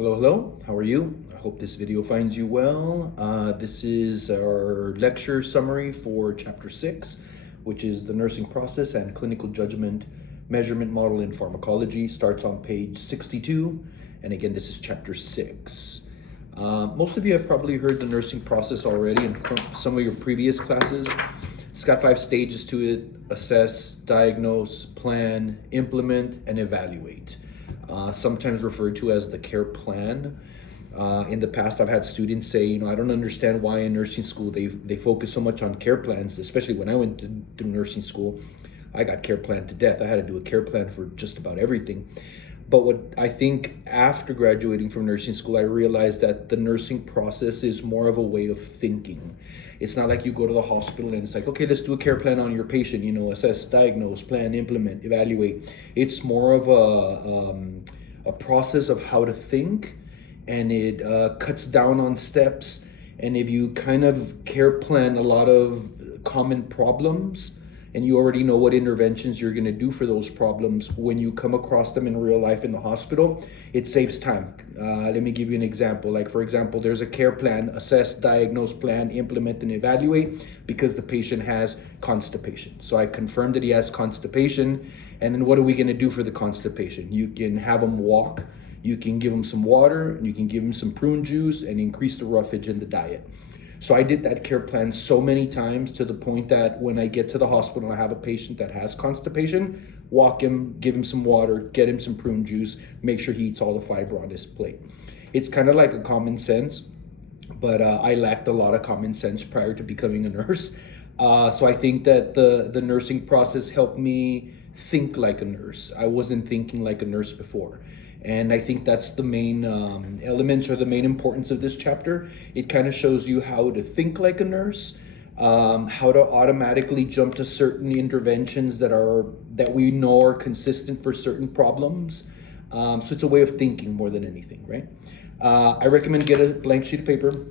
Hello, hello. How are you? I hope this video finds you well. This is our lecture summary for Chapter 6, which is the nursing process and clinical judgment measurement model in pharmacology. Starts on page 62. And again, this is Chapter 6. Most of you have probably heard the nursing process already in some of your previous classes. It's got 5 stages to it: assess, diagnose, plan, implement, and evaluate. Sometimes referred to as the care plan. In the past, I've had students say, I don't understand why in nursing school they focus so much on care plans, especially when I went to nursing school. I got care planned to death. I had to do a care plan for just about everything. But what I think after graduating from nursing school, I realized that the nursing process is more of a way of thinking. It's not like you go to the hospital and it's like, okay, let's do a care plan on your patient, assess, diagnose, plan, implement, evaluate. It's more of a process of how to think, and it cuts down on steps. And if you kind of care plan a lot of common problems, and you already know what interventions you're going to do for those problems, when you come across them in real life in the hospital, it saves time. Let me give you an example. Like, for example, there's a care plan: assess, diagnose, plan, implement, and evaluate, because the patient has constipation. So I confirmed that he has constipation. And then what are we going to do for the constipation? You can have him walk, you can give him some water, and you can give him some prune juice and increase the roughage in the diet. So I did that care plan so many times, to the point that when I get to the hospital and I have a patient that has constipation, walk him, give him some water, get him some prune juice, make sure he eats all the fiber on his plate. It's kind of like a common sense, but I lacked a lot of common sense prior to becoming a nurse. So I think that the nursing process helped me think like a nurse. I wasn't thinking like a nurse before. And I think that's the main elements, or the main importance of this chapter. It kind of shows you how to think like a nurse, how to automatically jump to certain interventions that we know are consistent for certain problems. So it's a way of thinking more than anything, right? I recommend get a blank sheet of paper,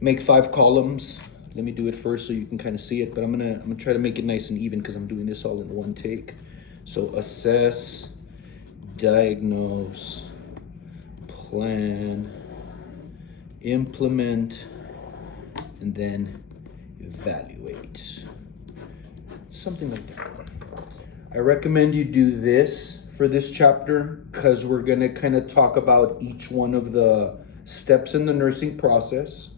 make 5 columns. Let me do it first so you can kind of see it, but I'm gonna try to make it nice and even, because I'm doing this all in one take. So assess, diagnose, plan, implement, and then evaluate. Something like that. I recommend you do this for this chapter, because we're going to kind of talk about each one of the steps in the nursing process.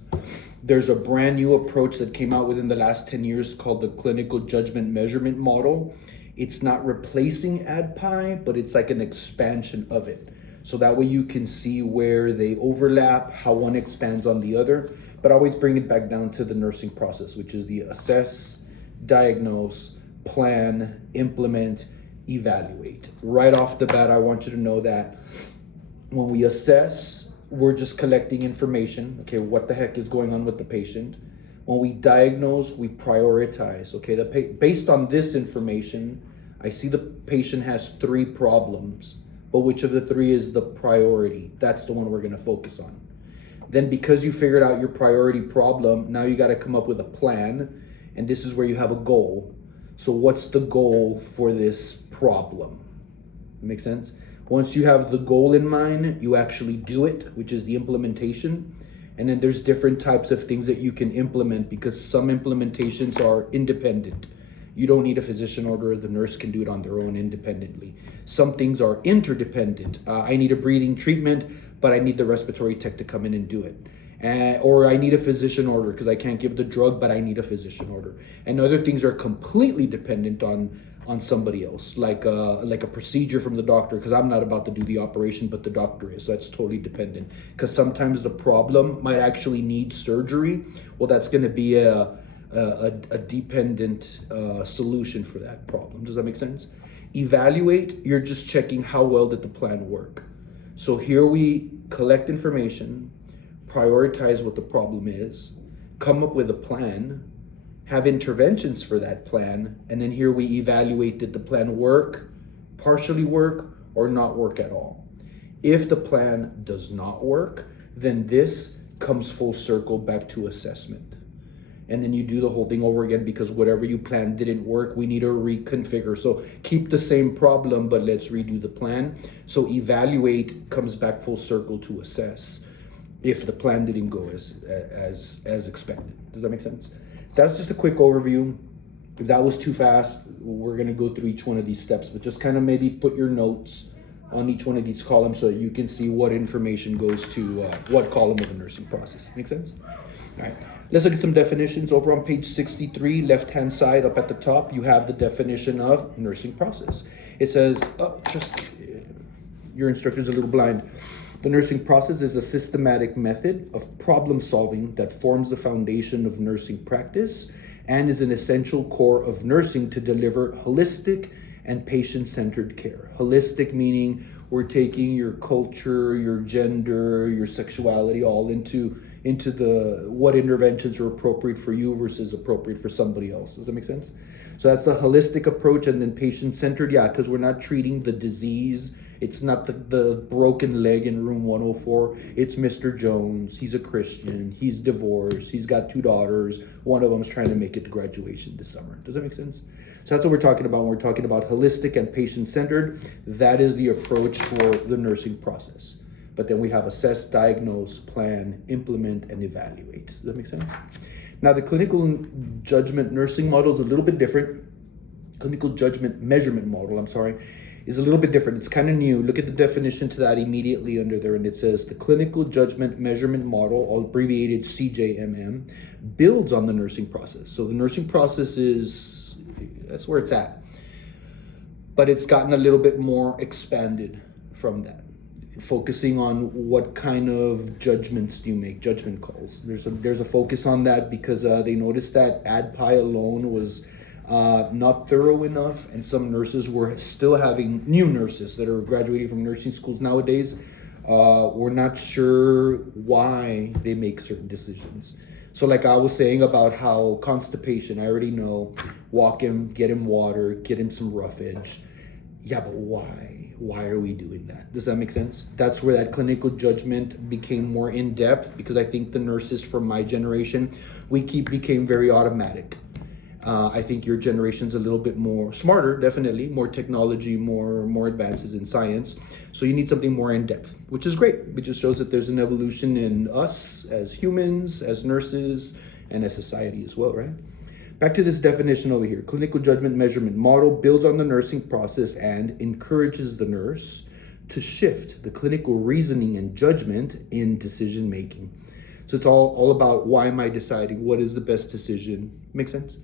There's a brand new approach that came out within the last 10 years called the clinical judgment measurement model. It's not replacing ADPI, but it's like an expansion of it. So that way you can see where they overlap, how one expands on the other, but always bring it back down to the nursing process, which is the assess, diagnose, plan, implement, evaluate. Right off the bat, I want you to know that when we assess, we're just collecting information. Okay, what the heck is going on with the patient? When we diagnose, we prioritize. Okay, based on this information, I see the patient has 3 problems, but which of the 3 is the priority? That's the one we're going to focus on. Then, because you figured out your priority problem, now you got to come up with a plan, and this is where you have a goal. So what's the goal for this problem? Make sense? Once you have the goal in mind, you actually do it, which is the implementation. And then there's different types of things that you can implement, because some implementations are independent. You don't need a physician order. The nurse can do it on their own independently. Some things are interdependent. I need a breathing treatment, but I need the respiratory tech to come in and do it. Or I need a physician order because I can't give the drug, but I need a physician order. And other things are completely dependent on somebody else, like a procedure from the doctor, because I'm not about to do the operation, but the doctor is. So that's totally dependent, because sometimes the problem might actually need surgery. Well, that's going to be a dependent solution for that problem. Does that make sense? Evaluate, you're just checking how well did the plan work. So here we collect information, prioritize what the problem is, come up with a plan, have interventions for that plan, and then here we evaluate, did the plan work, partially work, or not work at all. If the plan does not work, then this comes full circle back to assessment. and then you do the whole thing over again because whatever you planned didn't work. We need to reconfigure. So keep the same problem, but let's redo the plan. So evaluate comes back full circle to assess if the plan didn't go as expected. Does that make sense? That's just a quick overview. If that was too fast, we're gonna go through each one of these steps, but just kind of maybe put your notes on each one of these columns so that you can see what information goes to what column of the nursing process. Make sense? All right, let's look at some definitions. Over on page 63, left-hand side up at the top, you have the definition of nursing process. It says, your instructor's a little blind. The nursing process is a systematic method of problem solving that forms the foundation of nursing practice and is an essential core of nursing to deliver holistic and patient-centered care. Holistic meaning we're taking your culture, your gender, your sexuality all into the what interventions are appropriate for you versus appropriate for somebody else. Does that make sense? So that's the holistic approach. And then patient-centered, yeah, because we're not treating the disease. It's not the broken leg in room 104. It's Mr. Jones. He's a Christian. He's divorced. He's got 2 daughters. One of them's trying to make it to graduation this summer. Does that make sense? So that's what we're talking about when we're talking about holistic and patient-centered. That is the approach for the nursing process. But then we have assess, diagnose, plan, implement, and evaluate. Does that make sense? Now, the clinical judgment nursing model is a little bit different. Clinical judgment measurement model, is a little bit different. It's kind of new. Look at the definition to that immediately under there, and it says the clinical judgment measurement model, all abbreviated CJMM, builds on the nursing process. So the nursing process that's where it's at. But it's gotten a little bit more expanded from that, focusing on what kind of judgments do you make, judgment calls. There's a focus on that because they noticed that ADPI alone was not thorough enough, and some nurses were still having, new nurses that are graduating from nursing schools nowadays, we're not sure why they make certain decisions. So like I was saying about how constipation, I already know, walk him, get him water, get him some roughage. Yeah, but why? Why are we doing that? Does that make sense? That's where that clinical judgment became more in depth, because I think the nurses from my generation, became very automatic. I think your generation's a little bit more smarter, definitely, more technology, more advances in science. So you need something more in depth, which is great. It just shows that there's an evolution in us as humans, as nurses, and as society as well, right? Back to this definition over here. Clinical judgment measurement model builds on the nursing process and encourages the nurse to shift the clinical reasoning and judgment in decision making. So it's all about, why am I deciding? What is the best decision? Make sense?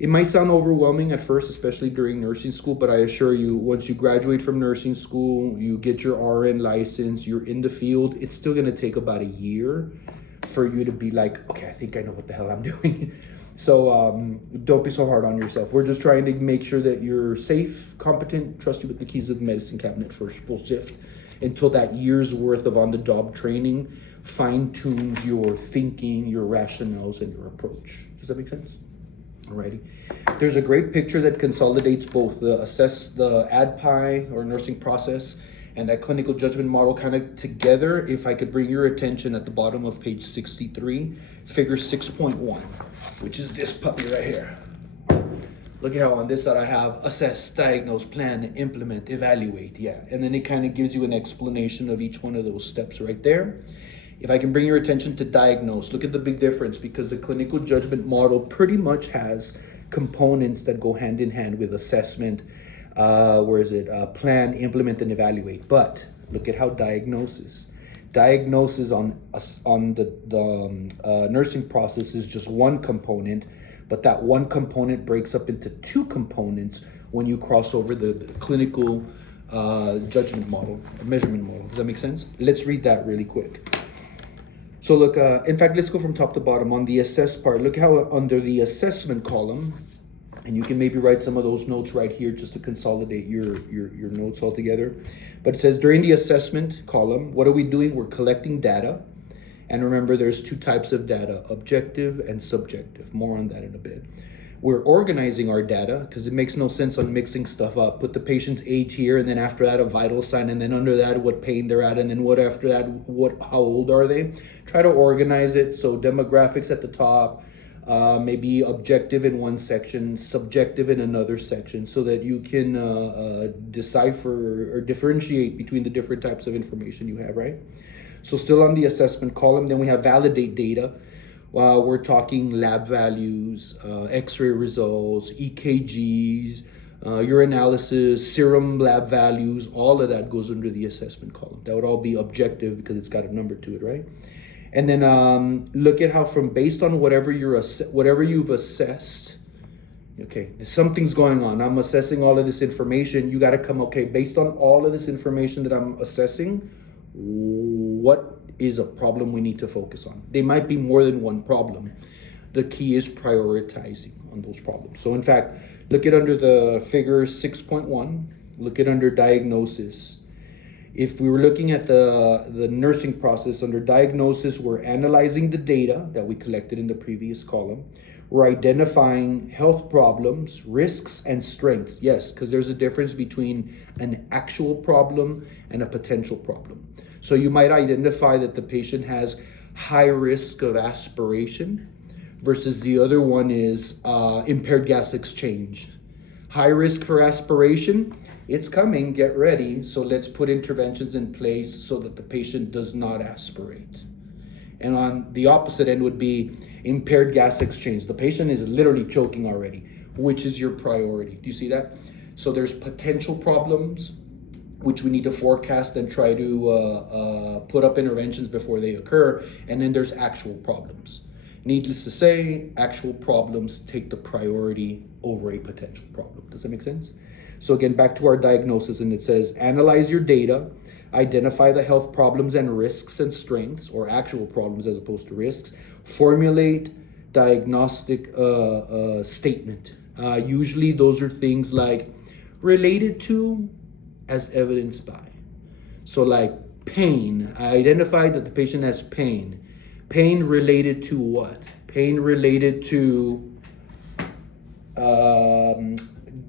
It might sound overwhelming at first, especially during nursing school, but I assure you, once you graduate from nursing school, you get your RN license, you're in the field, it's still gonna take about a year for you to be like, okay, I think I know what the hell I'm doing. So don't be so hard on yourself. We're just trying to make sure that you're safe, competent, trust you with the keys of the medicine cabinet for full shift until that year's worth of on-the-job training fine-tunes your thinking, your rationales, and your approach. Does that make sense? Alrighty. There's a great picture that consolidates both the ADPI or nursing process and that clinical judgment model kind of together. If I could bring your attention at the bottom of page 63, figure 6.1, which is this puppy right here. Look at how on this side I have assess, diagnose, plan, implement, evaluate. Yeah, and then it kind of gives you an explanation of each one of those steps right there. If I can bring your attention to diagnose, look at the big difference, because the clinical judgment model pretty much has components that go hand in hand with assessment, plan, implement, and evaluate. But look at how diagnosis on the nursing process is just one component, but that one component breaks up into 2 components when you cross over the clinical judgment model, measurement model. Does that make sense? Let's read that really quick. So look, in fact, let's go from top to bottom. On the assess part, look how under the assessment column, and you can maybe write some of those notes right here just to consolidate your notes all together. But it says during the assessment column, what are we doing? We're collecting data. And remember, there's 2 types of data, objective and subjective. More on that in a bit. We're organizing our data, because it makes no sense on mixing stuff up. Put the patient's age here, and then after that a vital sign, and then under that what pain they're at, and then what after that, how old are they? Try to organize it so demographics at the top, maybe objective in one section, subjective in another section, so that you can decipher or differentiate between the different types of information you have, right? So still on the assessment column, then we have validate data. We're talking lab values, x-ray results, EKGs, urinalysis, serum lab values, all of that goes under the assessment column. That would all be objective because it's got a number to it, right? And then look at how based on whatever you've assessed, okay, something's going on. I'm assessing all of this information. You got to come, okay, based on all of this information that I'm assessing, what is a problem we need to focus on? They might be more than one problem. The key is prioritizing on those problems. So in fact, look at under the figure 6.1, look at under diagnosis. If we were looking at the nursing process, under diagnosis, we're analyzing the data that we collected in the previous column. We're identifying health problems, risks, and strengths. Yes, because there's a difference between an actual problem and a potential problem. So you might identify that the patient has high risk of aspiration versus the other one is impaired gas exchange. High risk for aspiration, it's coming, get ready. So let's put interventions in place so that the patient does not aspirate. And on the opposite end would be impaired gas exchange. The patient is literally choking already. Which is your priority? Do you see that? So there's potential problems, which we need to forecast and try to put up interventions before they occur. And then there's actual problems. Needless to say, actual problems take the priority over a potential problem. Does that make sense? So again, back to our diagnosis, and it says, analyze your data, identify the health problems and risks and strengths, or actual problems as opposed to risks, formulate diagnostic statement. Usually those are things like related to, as evidenced by. So like pain, I identified that the patient has pain. Pain related to what? Pain related to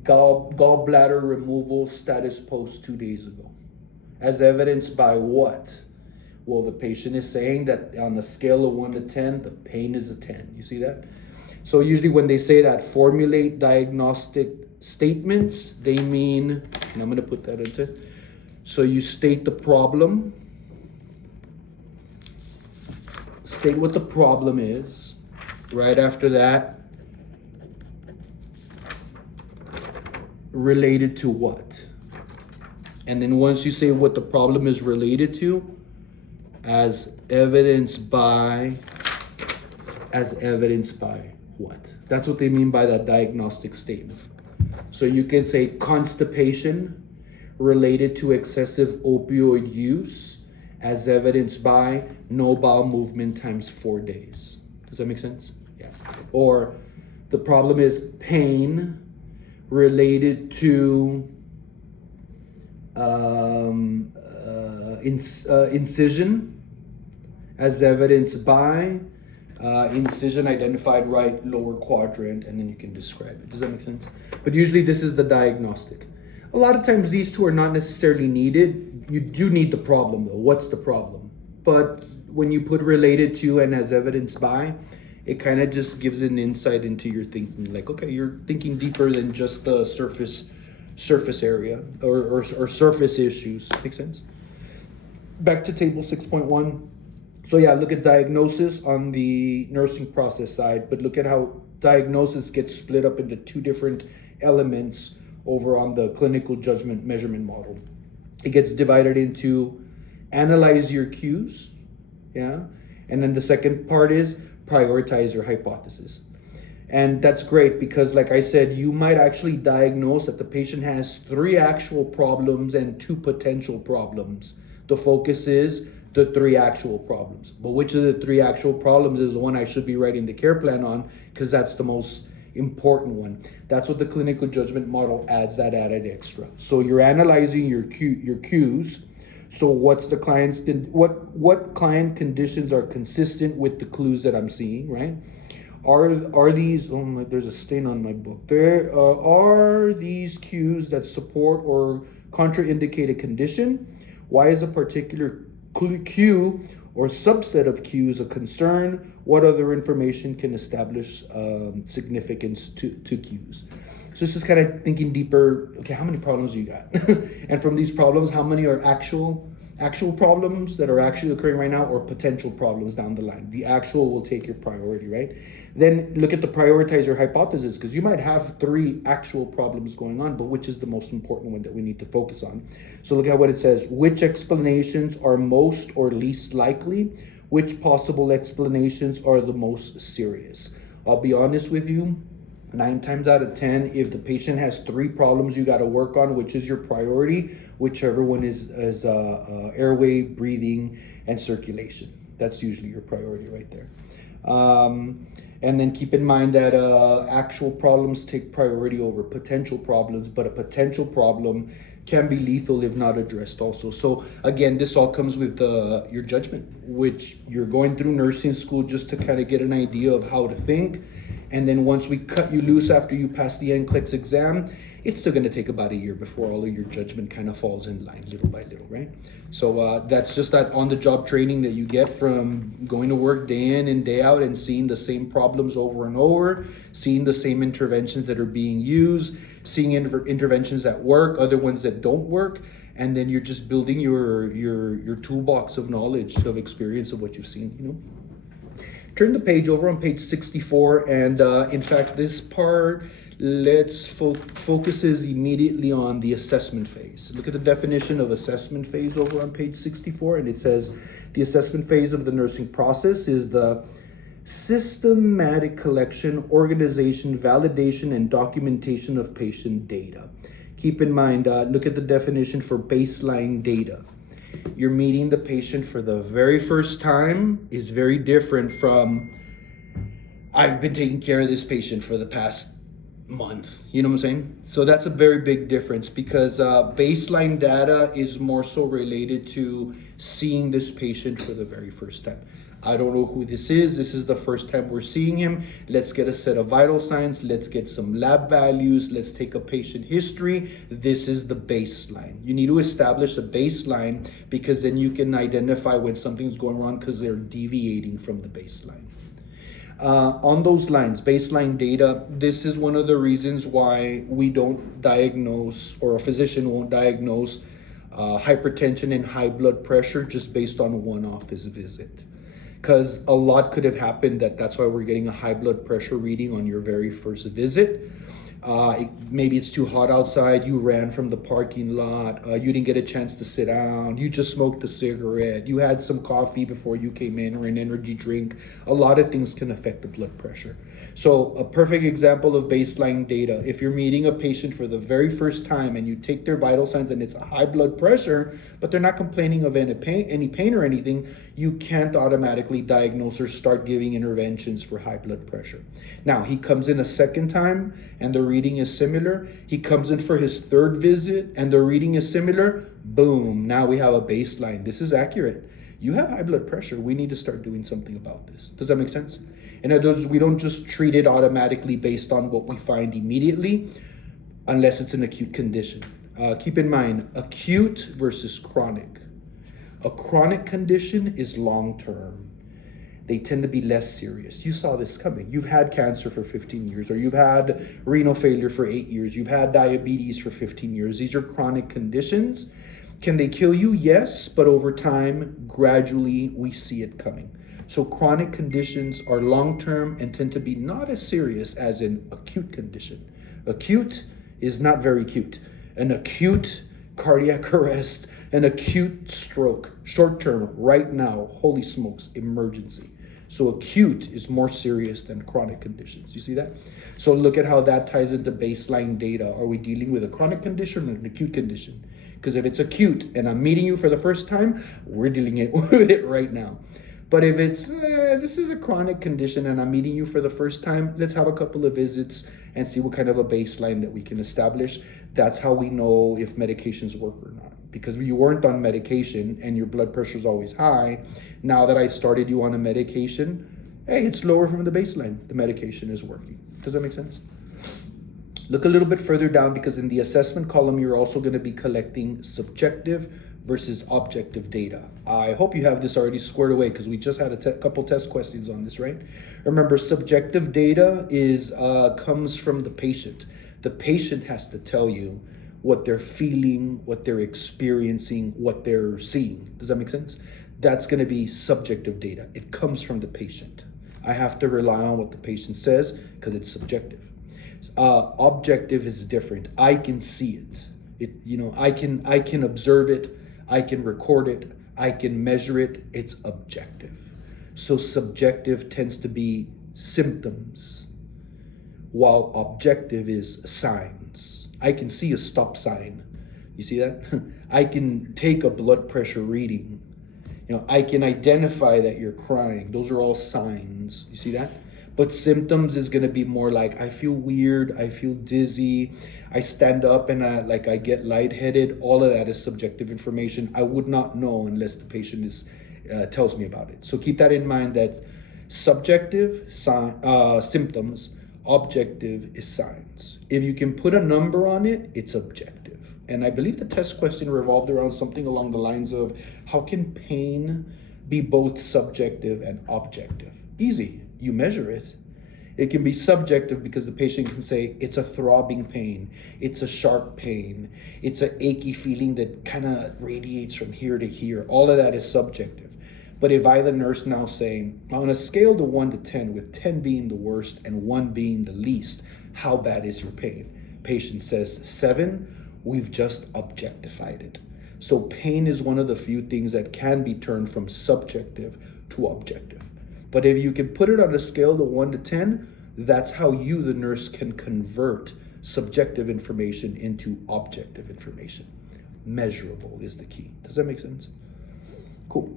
gallbladder removal status post 2 days ago. As evidenced by what? Well, the patient is saying that on a scale of 1 to 10, the pain is a 10. You see that? So usually when they say that, formulate diagnostic statements, they mean, and I'm going to put that into, so you state the problem, state what the problem is. Right after that, related to what? And then once you say what the problem is related to, as evidenced by what? That's what they mean by that diagnostic statement. So you can say constipation related to excessive opioid use, as evidenced by no bowel movement times 4 days. Does that make sense? Yeah. Or the problem is pain related to incision, as evidenced by incision identified right lower quadrant, and then you can describe it. Does that make sense? But usually this is the diagnostic. A lot of times these two are not necessarily needed. You do need the problem though. What's the problem? But when you put related to and as evidenced by, it kind of just gives an insight into your thinking. Like, okay, you're thinking deeper than just the surface area or surface issues. Make sense? Back to table 6.1. So yeah, look at diagnosis on the nursing process side, but look at how diagnosis gets split up into two different elements over on the clinical judgment measurement model. It gets divided into analyze your cues, yeah? And then the second part is prioritize your hypothesis. And that's great because, like I said, you might actually diagnose that the patient has 3 actual problems and 2 potential problems. The focus is the 3 actual problems. But which of the 3 actual problems is the one I should be writing the care plan on, because that's the most important one. That's what the clinical judgment model adds, that added extra. So you're analyzing your cues. So what's the client's what client conditions are consistent with the clues that I'm seeing, right? Are these, oh my, there's a stain on my book. There are these cues that support or contraindicate a condition? Why is a particular cue or subset of cues a concern? What other information can establish significance to cues? So this is kind of thinking deeper. Okay, how many problems do you got? And from these problems, how many are actual problems that are actually occurring right now, or potential problems down the line? The actual will take your priority, right? Then look at the prioritizer hypothesis, because you might have 3 actual problems going on, but which is the most important one that we need to focus on? So look at what it says. Which explanations are most or least likely? Which possible explanations are the most serious? I'll be honest with you, 9 times out of 10, if the patient has 3 problems you got to work on, which is your priority, whichever one is airway, breathing, and circulation. That's usually your priority right there. And then keep in mind that actual problems take priority over potential problems, but a potential problem can be lethal if not addressed also. So again, this all comes with your judgment, which you're going through nursing school just to kind of get an idea of how to think. And then once we cut you loose after you pass the NCLEX exam, it's still going to take about a year before all of your judgment kind of falls in line little by little, right? So that's just that on-the-job training that you get from going to work day in and day out and seeing the same problems over and over, seeing the same interventions that are being used, seeing interventions that work, other ones that don't work, and then you're just building your toolbox of knowledge, of experience of what you've seen, you know? Turn the page over on page 64, and in fact, this part focuses immediately on the assessment phase. Look at the definition of assessment phase over on page 64, and it says the assessment phase of the nursing process is the systematic collection, organization, validation, and documentation of patient data. Keep in mind, look at the definition for baseline data. You're meeting the patient for the very first time is very different from, I've been taking care of this patient for the past month. You know what I'm saying? So that's a very big difference, because baseline data is more so related to seeing this patient for the very first time. I don't know who this is. This is the first time we're seeing him. Let's get a set of vital signs. Let's get some lab values. Let's take a patient history. This is the baseline. You need to establish a baseline, because then you can identify when something's going wrong because they're deviating from the baseline. On those lines, baseline data, this is one of the reasons why we don't diagnose, or a physician won't diagnose hypertension and high blood pressure just based on one office visit. Because a lot could have happened. That's why we're getting a high blood pressure reading on your very first visit. Maybe it's too hot outside, you ran from the parking lot, you didn't get a chance to sit down, you just smoked a cigarette, you had some coffee before you came in, or an energy drink. A lot of things can affect the blood pressure. So a perfect example of baseline data, if you're meeting a patient for the very first time and you take their vital signs and it's a high blood pressure, but they're not complaining of any pain or anything, you can't automatically diagnose or start giving interventions for high blood pressure. Now, he comes in a second time and the reading is similar. He comes in for his 3rd visit and the reading is similar. Boom, now we have a baseline. This is accurate. You have high blood pressure. We need to start doing something about this. Does that make sense? In other words, we don't just treat it automatically based on what we find immediately, unless it's an acute condition. Keep in mind, acute versus chronic. A chronic condition is long-term. They tend to be less serious. You saw this coming. You've had cancer for 15 years, or you've had renal failure for 8 years. You've had diabetes for 15 years. These are chronic conditions. Can they kill you? Yes, but over time, gradually, we see it coming. So chronic conditions are long-term and tend to be not as serious as an acute condition. Acute is not very cute. An acute cardiac arrest, an acute stroke, short-term, right now, holy smokes, emergency. So acute is more serious than chronic conditions. You see that? So look at how that ties into baseline data. Are we dealing with a chronic condition or an acute condition? Because if it's acute and I'm meeting you for the first time, we're dealing with it right now. But if it's, this is a chronic condition and I'm meeting you for the first time, let's have a couple of visits and see what kind of a baseline that we can establish. That's how we know if medications work or not. Because you weren't on medication and your blood pressure is always high. Now that I started you on a medication, hey, it's lower from the baseline. The medication is working. Does that make sense? Look a little bit further down, because in the assessment column, you're also going to be collecting subjective versus objective data. I hope you have this already squared away because we just had a couple test questions on this, right? Remember, subjective data is comes from the patient. The patient has to tell you what they're feeling, what they're experiencing, what they're seeing. Does that make sense? That's going to be subjective data. It comes from the patient. I have to rely on what the patient says because it's subjective. Objective is different. I can see it. I can observe it. I can record it. I can measure it. It's objective. So subjective tends to be symptoms, while objective is signs. I can see a stop sign. You see that? I can take a blood pressure reading. I can identify that you're crying. Those are all signs. You see that? But symptoms is going to be more like, I feel weird, I feel dizzy, I stand up and I get lightheaded. All of that is subjective information. I would not know unless the patient tells me about it. So keep that in mind, that subjective symptoms, objective is signs. If you can put a number on it, it's objective. And I believe the test question revolved around something along the lines of, how can pain be both subjective and objective? Easy. You measure it. It can be subjective because the patient can say it's a throbbing pain, it's a sharp pain, it's an achy feeling that kind of radiates from here to here. All of that is subjective. But if I, the nurse, now say, on a scale to 1 to 10, with 10 being the worst and 1 being the least, how bad is your pain? Patient says 7, we've just objectified it. So pain is one of the few things that can be turned from subjective to objective. But if you can put it on a scale to 1 to 10, that's how you, the nurse, can convert subjective information into objective information. Measurable is the key. Does that make sense? Cool.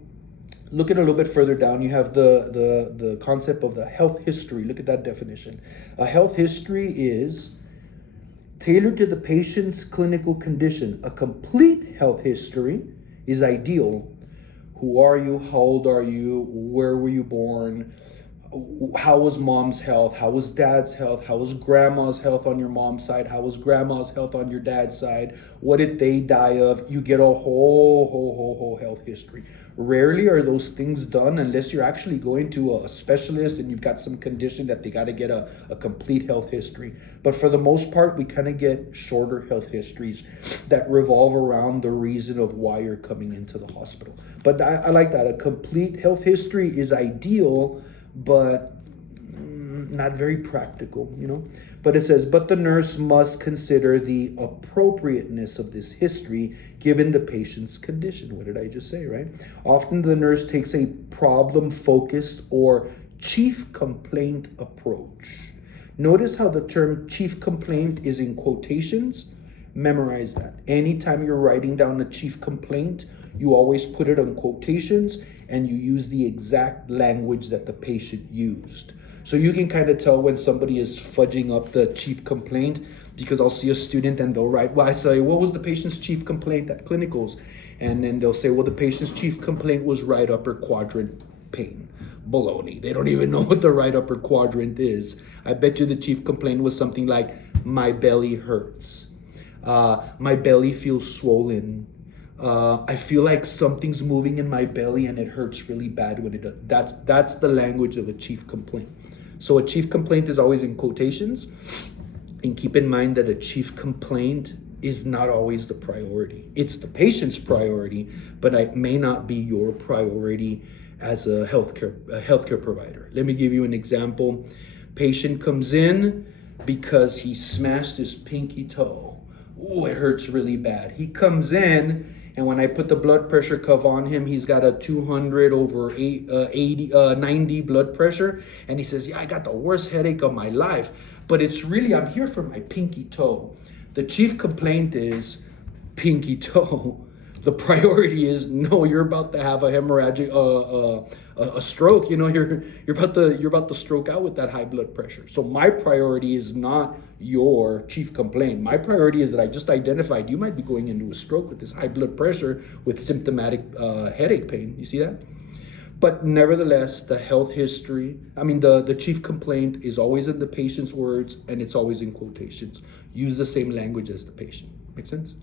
Looking a little bit further down, you have the concept of the health history. Look at that definition. A health history is tailored to the patient's clinical condition. A complete health history is ideal. Who are you? How old are you? Where were you born? How was mom's health? How was dad's health? How was grandma's health on your mom's side? How was grandma's health on your dad's side? What did they die of? You get a whole health history. Rarely are those things done unless you're actually going to a specialist and you've got some condition that they got to get a complete health history. But for the most part, we kind of get shorter health histories that revolve around the reason of why you're coming into the hospital. But I like that. A complete health history is ideal, but not very practical, But it says, but the nurse must consider the appropriateness of this history given the patient's condition. What did I just say, right? Often the nurse takes a problem-focused or chief complaint approach. Notice how the term chief complaint is in quotations. Memorize that. Anytime you're writing down a chief complaint, you always put it on quotations and you use the exact language that the patient used. So you can kind of tell when somebody is fudging up the chief complaint, because I'll see a student and they'll write, well, I say, what was the patient's chief complaint at clinicals? And then they'll say, well, the patient's chief complaint was right upper quadrant pain. Baloney. They don't even know what the right upper quadrant is. I bet you the chief complaint was something like, my belly hurts. My belly feels swollen. I feel like something's moving in my belly and it hurts really bad when it does. That's the language of a chief complaint. So a chief complaint is always in quotations. And keep in mind that a chief complaint is not always the priority. It's the patient's priority, but it may not be your priority as a healthcare provider. Let me give you an example. Patient comes in because he smashed his pinky toe. Oh, it hurts really bad. He comes in, and when I put the blood pressure cuff on him, he's got a 200/90 blood pressure. And he says, yeah, I got the worst headache of my life. But it's really, I'm here for my pinky toe. The chief complaint is pinky toe. The priority is, no, you're about to have a hemorrhagic, a stroke. You're about to stroke out with that high blood pressure. So my priority is not your chief complaint. My priority is that I just identified you might be going into a stroke with this high blood pressure with symptomatic headache pain. You see that? But nevertheless, the health history, the chief complaint is always in the patient's words and it's always in quotations. Use the same language as the patient. Make sense?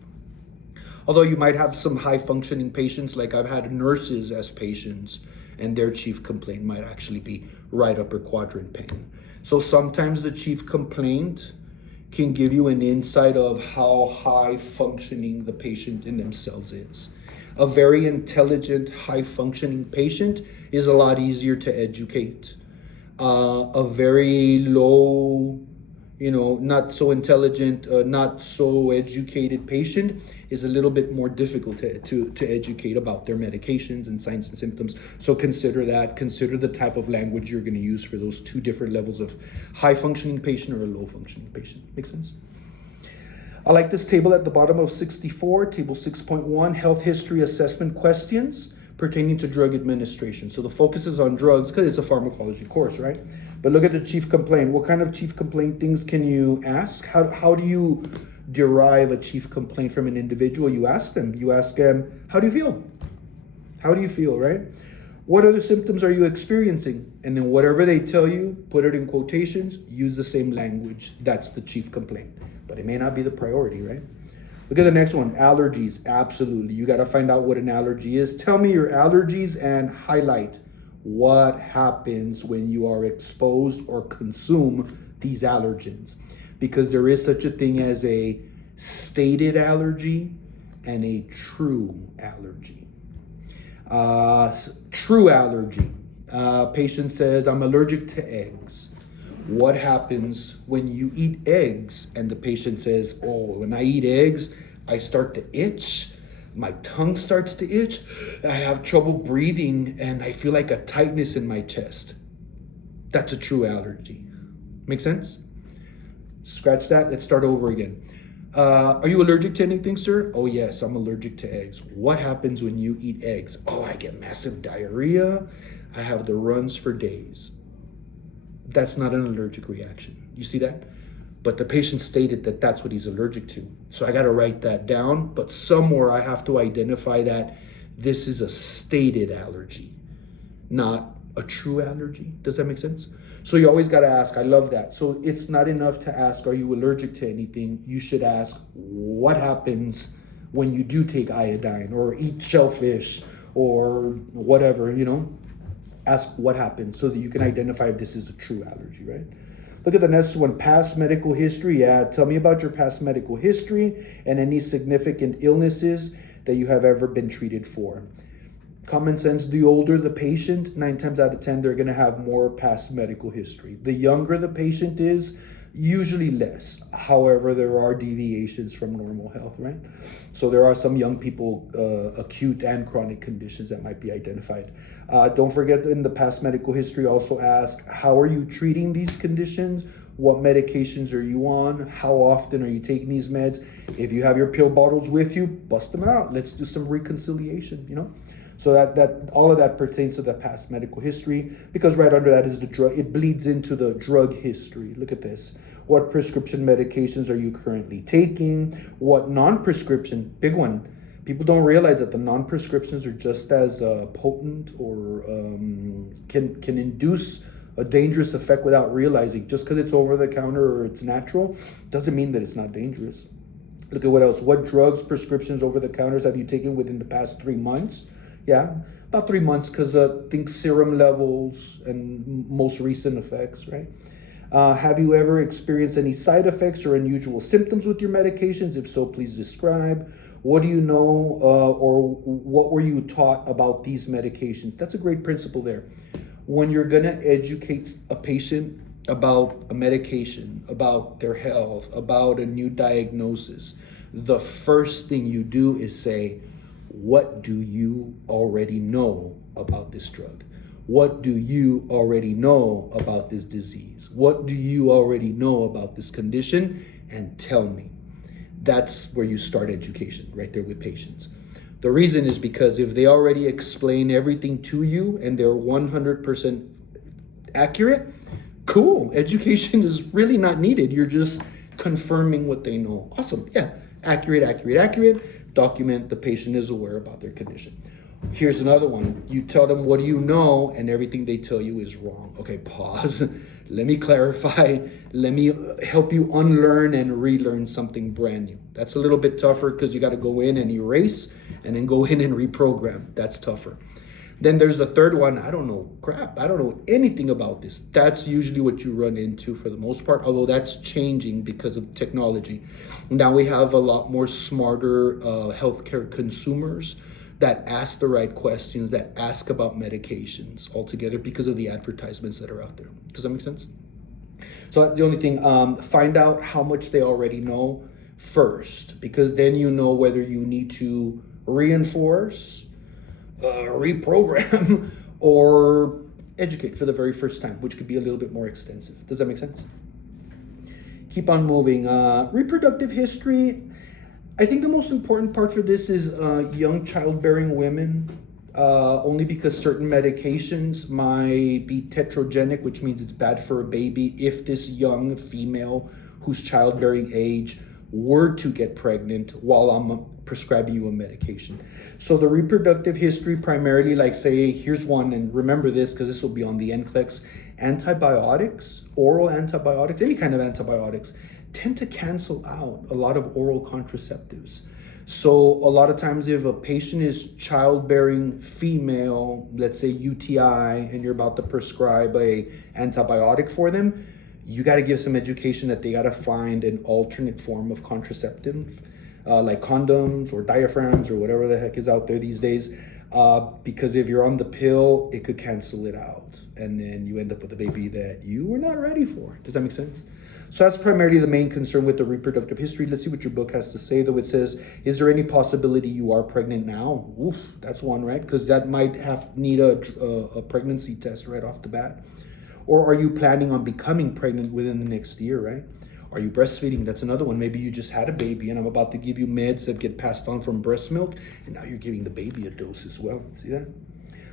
Although you might have some high functioning patients, like I've had nurses as patients, and their chief complaint might actually be right upper quadrant pain. So sometimes the chief complaint can give you an insight of how high functioning the patient in themselves is. A very intelligent, high functioning patient is a lot easier to educate. A very low, not so intelligent, not so educated patient is a little bit more difficult to educate about their medications and signs and symptoms. So consider that. Consider the type of language you're going to use for those two different levels of high functioning patient or a low functioning patient. Make sense? I like this table at the bottom of 64, table 6.1, health history assessment questions pertaining to drug administration. So the focus is on drugs because it's a pharmacology course, right? But look at the chief complaint. What kind of chief complaint things can you ask? How do you derive a chief complaint from an individual? You ask them, how do you feel? How do you feel, right? What other symptoms are you experiencing? And then whatever they tell you, put it in quotations, use the same language. That's the chief complaint. But it may not be the priority, right? Look at the next one, allergies. Absolutely. You got to find out what an allergy is. Tell me your allergies and highlight what happens when you are exposed or consume these allergens. Because there is such a thing as a stated allergy and a true allergy. True allergy. Patient says, I'm allergic to eggs. What happens when you eat eggs and the patient says, oh, when I eat eggs, I start to itch, my tongue starts to itch, I have trouble breathing, and I feel like a tightness in my chest. That's a true allergy. Make sense? Scratch that. Let's start over again. Are you allergic to anything, sir? Oh, yes, I'm allergic to eggs. What happens when you eat eggs? Oh, I get massive diarrhea. I have the runs for days. That's not an allergic reaction. You see that? But the patient stated that that's what he's allergic to. So I got to write that down. But somewhere I have to identify that this is a stated allergy, not a true allergy. Does that make sense? So you always got to ask. I love that. So it's not enough to ask, are you allergic to anything? You should ask, what happens when you do take iodine or eat shellfish or whatever, Ask what happens so that you can identify if this is a true allergy, right? Look at the next one, past medical history. Yeah, tell me about your past medical history and any significant illnesses that you have ever been treated for. Common sense, the older the patient, 9 times out of 10, they're going to have more past medical history. The younger the patient is, usually less. However, there are deviations from normal health, right? So there are some young people, acute and chronic conditions that might be identified. Don't forget, in the past medical history, also ask, how are you treating these conditions? What medications are you on? How often are you taking these meds? If you have your pill bottles with you, bust them out. Let's do some reconciliation, So that all of that pertains to the past medical history, because right under that is the drug. It bleeds into the drug history. Look at this. What prescription medications are you currently taking? What non-prescription, big one. People don't realize that the non-prescriptions are just as potent or can induce a dangerous effect without realizing. Just because it's over the counter or it's natural doesn't mean that it's not dangerous. Look at what else. What drugs, prescriptions, over the counters have you taken within the past 3 months? Yeah, about 3 months, because think serum levels and most recent effects, right? Have you ever experienced any side effects or unusual symptoms with your medications? If so, please describe. What do you know or what were you taught about these medications? That's a great principle there. When you're going to educate a patient about a medication, about their health, about a new diagnosis, the first thing you do is say, what do you already know about this drug? What do you already know about this disease? What do you already know about this condition? And tell me. That's where you start education, right there with patients. The reason is because if they already explain everything to you and they're 100% accurate, cool. Education is really not needed. You're just confirming what they know. Awesome. Yeah. Accurate. Document the patient is aware about their condition. Here's another one. You tell them, what do you know? And everything they tell you is wrong. Okay, pause. Let me clarify. Let me help you unlearn and relearn something brand new. That's a little bit tougher because you got to go in and erase and then go in and reprogram. That's tougher. Then there's the third one. I don't know crap. I don't know anything about this. That's usually what you run into for the most part, although that's changing because of technology. Now we have a lot more smarter healthcare consumers that ask the right questions, that ask about medications altogether because of the advertisements that are out there. Does that make sense? So that's the only thing. Find out how much they already know first, because then you know whether you need to reinforce, reprogram, or educate for the very first time, which could be a little bit more extensive. Does that make sense? Keep on moving. Reproductive history. I think the most important part for this is young childbearing women, only because certain medications might be tetragenic, which means it's bad for a baby if this young female who's childbearing age were to get pregnant while I'm prescribing you a medication. So the reproductive history primarily, like say, here's one, and remember this because this will be on the NCLEX, antibiotics, oral antibiotics, any kind of antibiotics, tend to cancel out a lot of oral contraceptives. So a lot of times if a patient is childbearing female, let's say UTI, and you're about to prescribe a antibiotic for them, you got to give some education that they got to find an alternate form of contraceptive, like condoms or diaphragms or whatever the heck is out there these days. Because if you're on the pill, it could cancel it out. And then you end up with a baby that you were not ready for. Does that make sense? So that's primarily the main concern with the reproductive history. Let's see what your book has to say, though. It says, is there any possibility you are pregnant now? Oof, that's one, right? Because that might need a pregnancy test right off the bat. Or are you planning on becoming pregnant within the next year, right? Are you breastfeeding? That's another one. Maybe you just had a baby and I'm about to give you meds that get passed on from breast milk, and now you're giving the baby a dose as well. See that?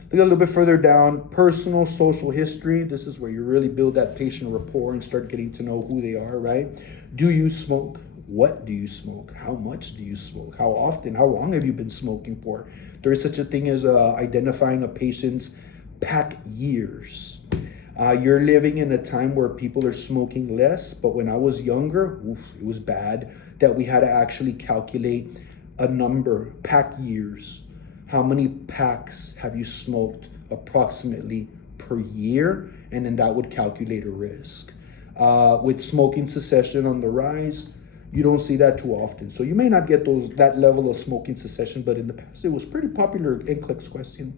Look a little bit further down, personal social history. This is where you really build that patient rapport and start getting to know who they are, right? Do you smoke? What do you smoke? How much do you smoke? How often? How long have you been smoking for? There is such a thing as identifying a patient's pack years. You're living in a time where people are smoking less, but when I was younger, it was bad that we had to actually calculate a number, pack years. How many packs have you smoked approximately per year? And then that would calculate a risk. With smoking cessation on the rise, you don't see that too often. So you may not get that level of smoking cessation, but in the past, it was pretty popular NCLEX question.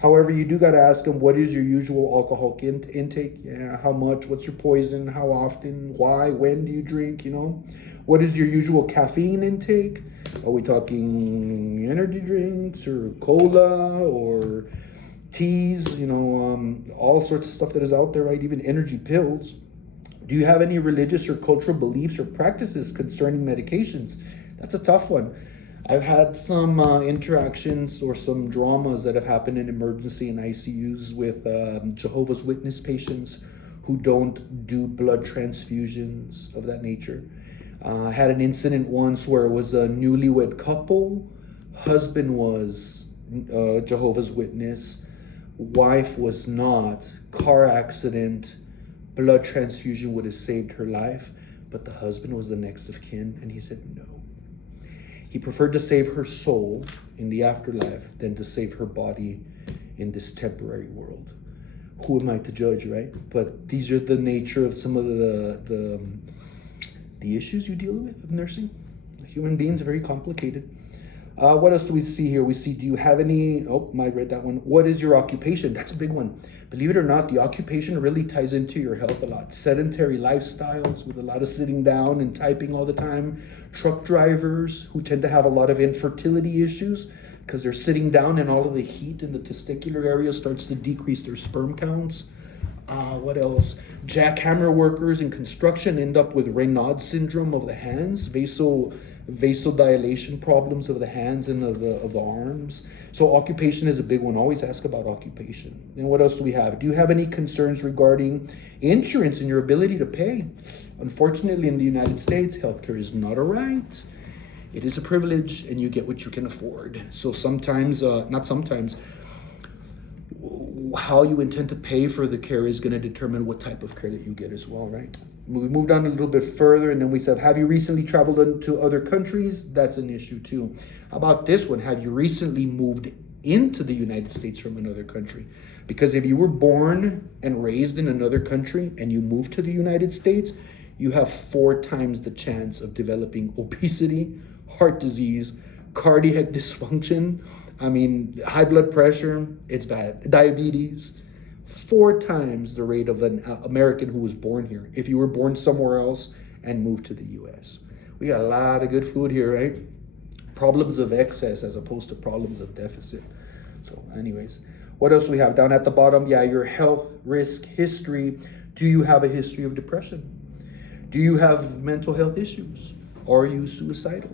However, you do got to ask them, what is your usual alcohol intake? Yeah, how much? What's your poison? How often? Why? When do you drink? You know, what is your usual caffeine intake? Are we talking energy drinks or cola or teas? You know, all sorts of stuff that is out there, right? Even energy pills. Do you have any religious or cultural beliefs or practices concerning medications? That's a tough one. I've had some interactions or some dramas that have happened in emergency and ICUs with Jehovah's Witness patients who don't do blood transfusions of that nature. I had an incident once where it was a newlywed couple. Husband was Jehovah's Witness. Wife was not. Car accident. Blood transfusion would have saved her life. But the husband was the next of kin, and he said no. He preferred to save her soul in the afterlife than to save her body in this temporary world. Who am I to judge, right? But these are the nature of some of the issues you deal with nursing. Human beings are very complicated. What else do we see here? We see, do you have any, I read that one. What is your occupation? That's a big one. Believe it or not, the occupation really ties into your health a lot. Sedentary lifestyles with a lot of sitting down and typing all the time. Truck drivers who tend to have a lot of infertility issues because they're sitting down and all of the heat in the testicular area starts to decrease their sperm counts. What else? Jackhammer workers in construction end up with Raynaud's syndrome of the hands, vasodilation problems of the hands and of the arms. So occupation is a big one. Always ask about occupation. And what else do we have? Do you have any concerns regarding insurance and your ability to pay? Unfortunately, in the United States, healthcare is not a right. It is a privilege, and you get what you can afford. So sometimes, not sometimes, how you intend to pay for the care is going to determine what type of care that you get as well, right? We moved on a little bit further, and then we said, have you recently traveled into other countries? That's an issue too. How about this one? Have you recently moved into the United States from another country? Because if you were born and raised in another country and you moved to the United States, you have 4 times the chance of developing obesity, heart disease, cardiac dysfunction. I mean, high blood pressure, it's bad. Diabetes, 4 times the rate of an American who was born here. If you were born somewhere else and moved to the US. We got a lot of good food here, right? Problems of excess as opposed to problems of deficit. So anyways, what else we have down at the bottom? Yeah, your health risk history. Do you have a history of depression? Do you have mental health issues? Are you suicidal?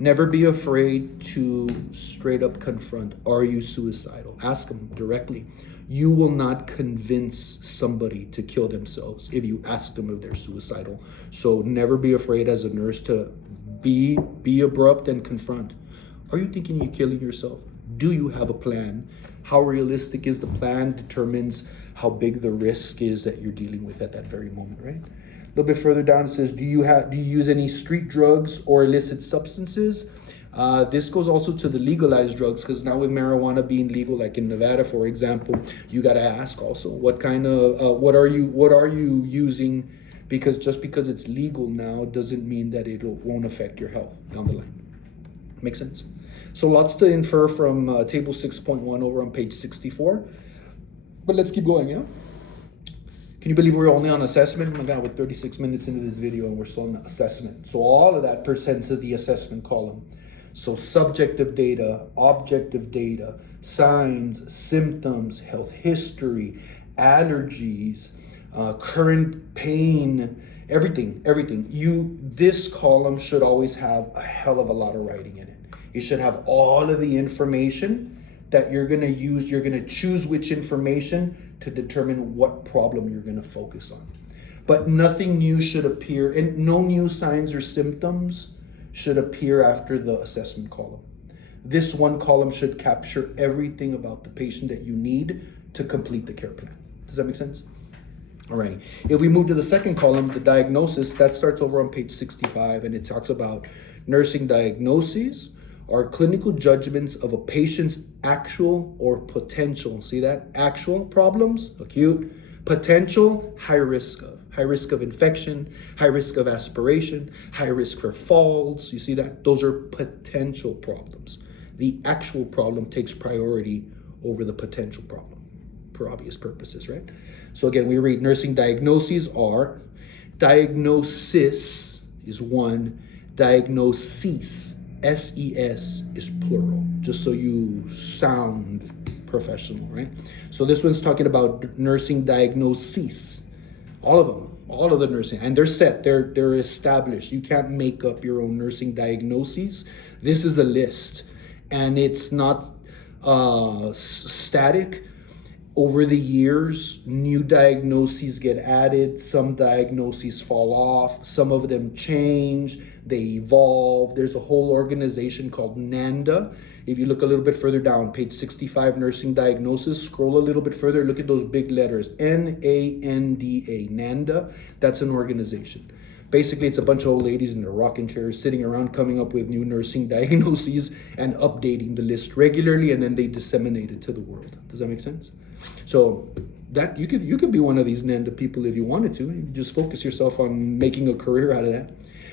Never be afraid to straight up confront, are you suicidal? Ask them directly. You will not convince somebody to kill themselves if you ask them if they're suicidal. So never be afraid as a nurse to be abrupt and confront. Are you thinking you're killing yourself? Do you have a plan? How realistic is the plan determines how big the risk is that you're dealing with at that very moment, right? A little bit further down, it says, do you use any street drugs or illicit substances? This goes also to the legalized drugs, because now with marijuana being legal, like in Nevada, for example, you got to ask also what kind of what are you using? Because just because it's legal now doesn't mean that it won't affect your health down the line. Make sense? So lots to infer from table 6.1 over on page 64. But let's keep going, yeah? Can you believe we're only on assessment? Oh my God, we're 36 minutes into this video and we're still on assessment. So all of that pertains to the assessment column. So subjective data, objective data, signs, symptoms, health history, allergies, current pain, everything. This column should always have a hell of a lot of writing in it. It should have all of the information that you're gonna use. You're gonna choose which information to determine what problem you're gonna focus on. But nothing new should appear, and no new signs or symptoms should appear after the assessment column. This one column should capture everything about the patient that you need to complete the care plan. Does that make sense? All right. If we move to the second column, the diagnosis, that starts over on page 65, and it talks about nursing diagnoses are clinical judgments of a patient's actual or potential, see that? Actual problems, acute, potential, high risk of infection, high risk of aspiration, high risk for falls, you see that? Those are potential problems. The actual problem takes priority over the potential problem for obvious purposes, right? So again, we read nursing diagnoses are, diagnosis is one, diagnoses, SES is plural, just so you sound professional, right? So this one's talking about nursing diagnoses, all of them, all of the nursing, and they're set, they're established. You can't make up your own nursing diagnoses. This is a list, and it's not static. Over the years, new diagnoses get added, some diagnoses fall off, some of them change, they evolve. There's a whole organization called NANDA. If you look a little bit further down, page 65, nursing diagnosis, scroll a little bit further, look at those big letters, NANDA, NANDA, that's an organization. Basically, it's a bunch of old ladies in their rocking chairs sitting around coming up with new nursing diagnoses and updating the list regularly, and then they disseminate it to the world. Does that make sense? So that you could be one of these NANDA people if you wanted to. You just focus yourself on making a career out of that.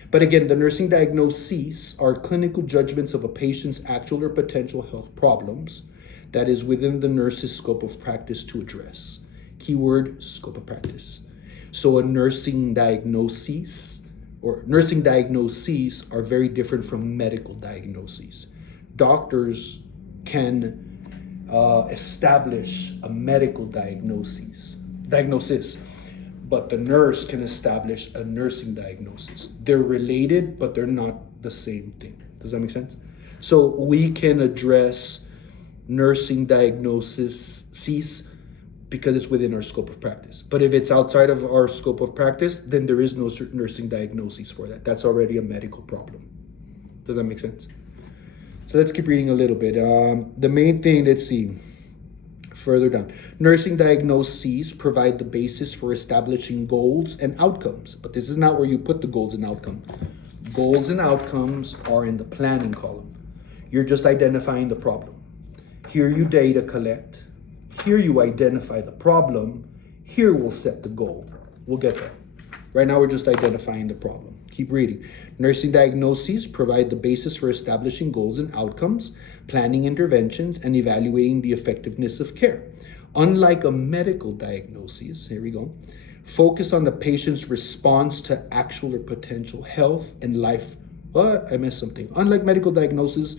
But again, the nursing diagnoses are clinical judgments of a patient's actual or potential health problems that is within the nurse's scope of practice to address. Keyword, scope of practice. So a nursing diagnoses are very different from medical diagnoses. Doctors can establish a medical diagnosis, but the nurse can establish a nursing diagnosis. They're related, but they're not the same thing. Does that make sense? So we can address nursing diagnosis because it's within our scope of practice. But if it's outside of our scope of practice, then there is no nursing diagnosis for that. That's already a medical problem. Does that make sense? So let's keep reading a little bit. The main thing, let's see, further down. Nursing diagnoses provide the basis for establishing goals and outcomes. But this is not where you put the goals and outcomes. Goals and outcomes are in the planning column. You're just identifying the problem. Here you data collect. Here you identify the problem. Here we'll set the goal. We'll get there. Right now we're just identifying the problem. Keep reading. Nursing diagnoses provide the basis for establishing goals and outcomes, planning interventions, and evaluating the effectiveness of care. Unlike a medical diagnosis, here we go, focus on the patient's response to actual or potential health and life. I missed something. Unlike medical diagnoses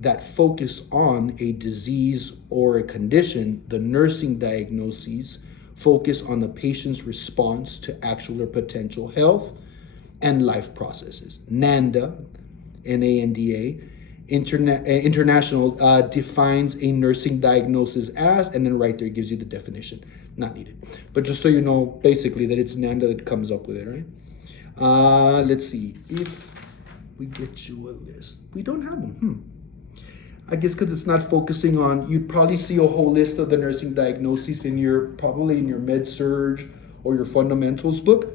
that focus on a disease or a condition, the nursing diagnoses focus on the patient's response to actual or potential health and life processes. NANDA, N-A-N-D-A, International defines a nursing diagnosis as, and then right there it gives you the definition. Not needed. But just so you know, basically, that it's NANDA that comes up with it, right? Let's see. If we get you a list. We don't have one. I guess because it's not focusing on, you'd probably see a whole list of the nursing diagnoses probably in your med-surg or your fundamentals book.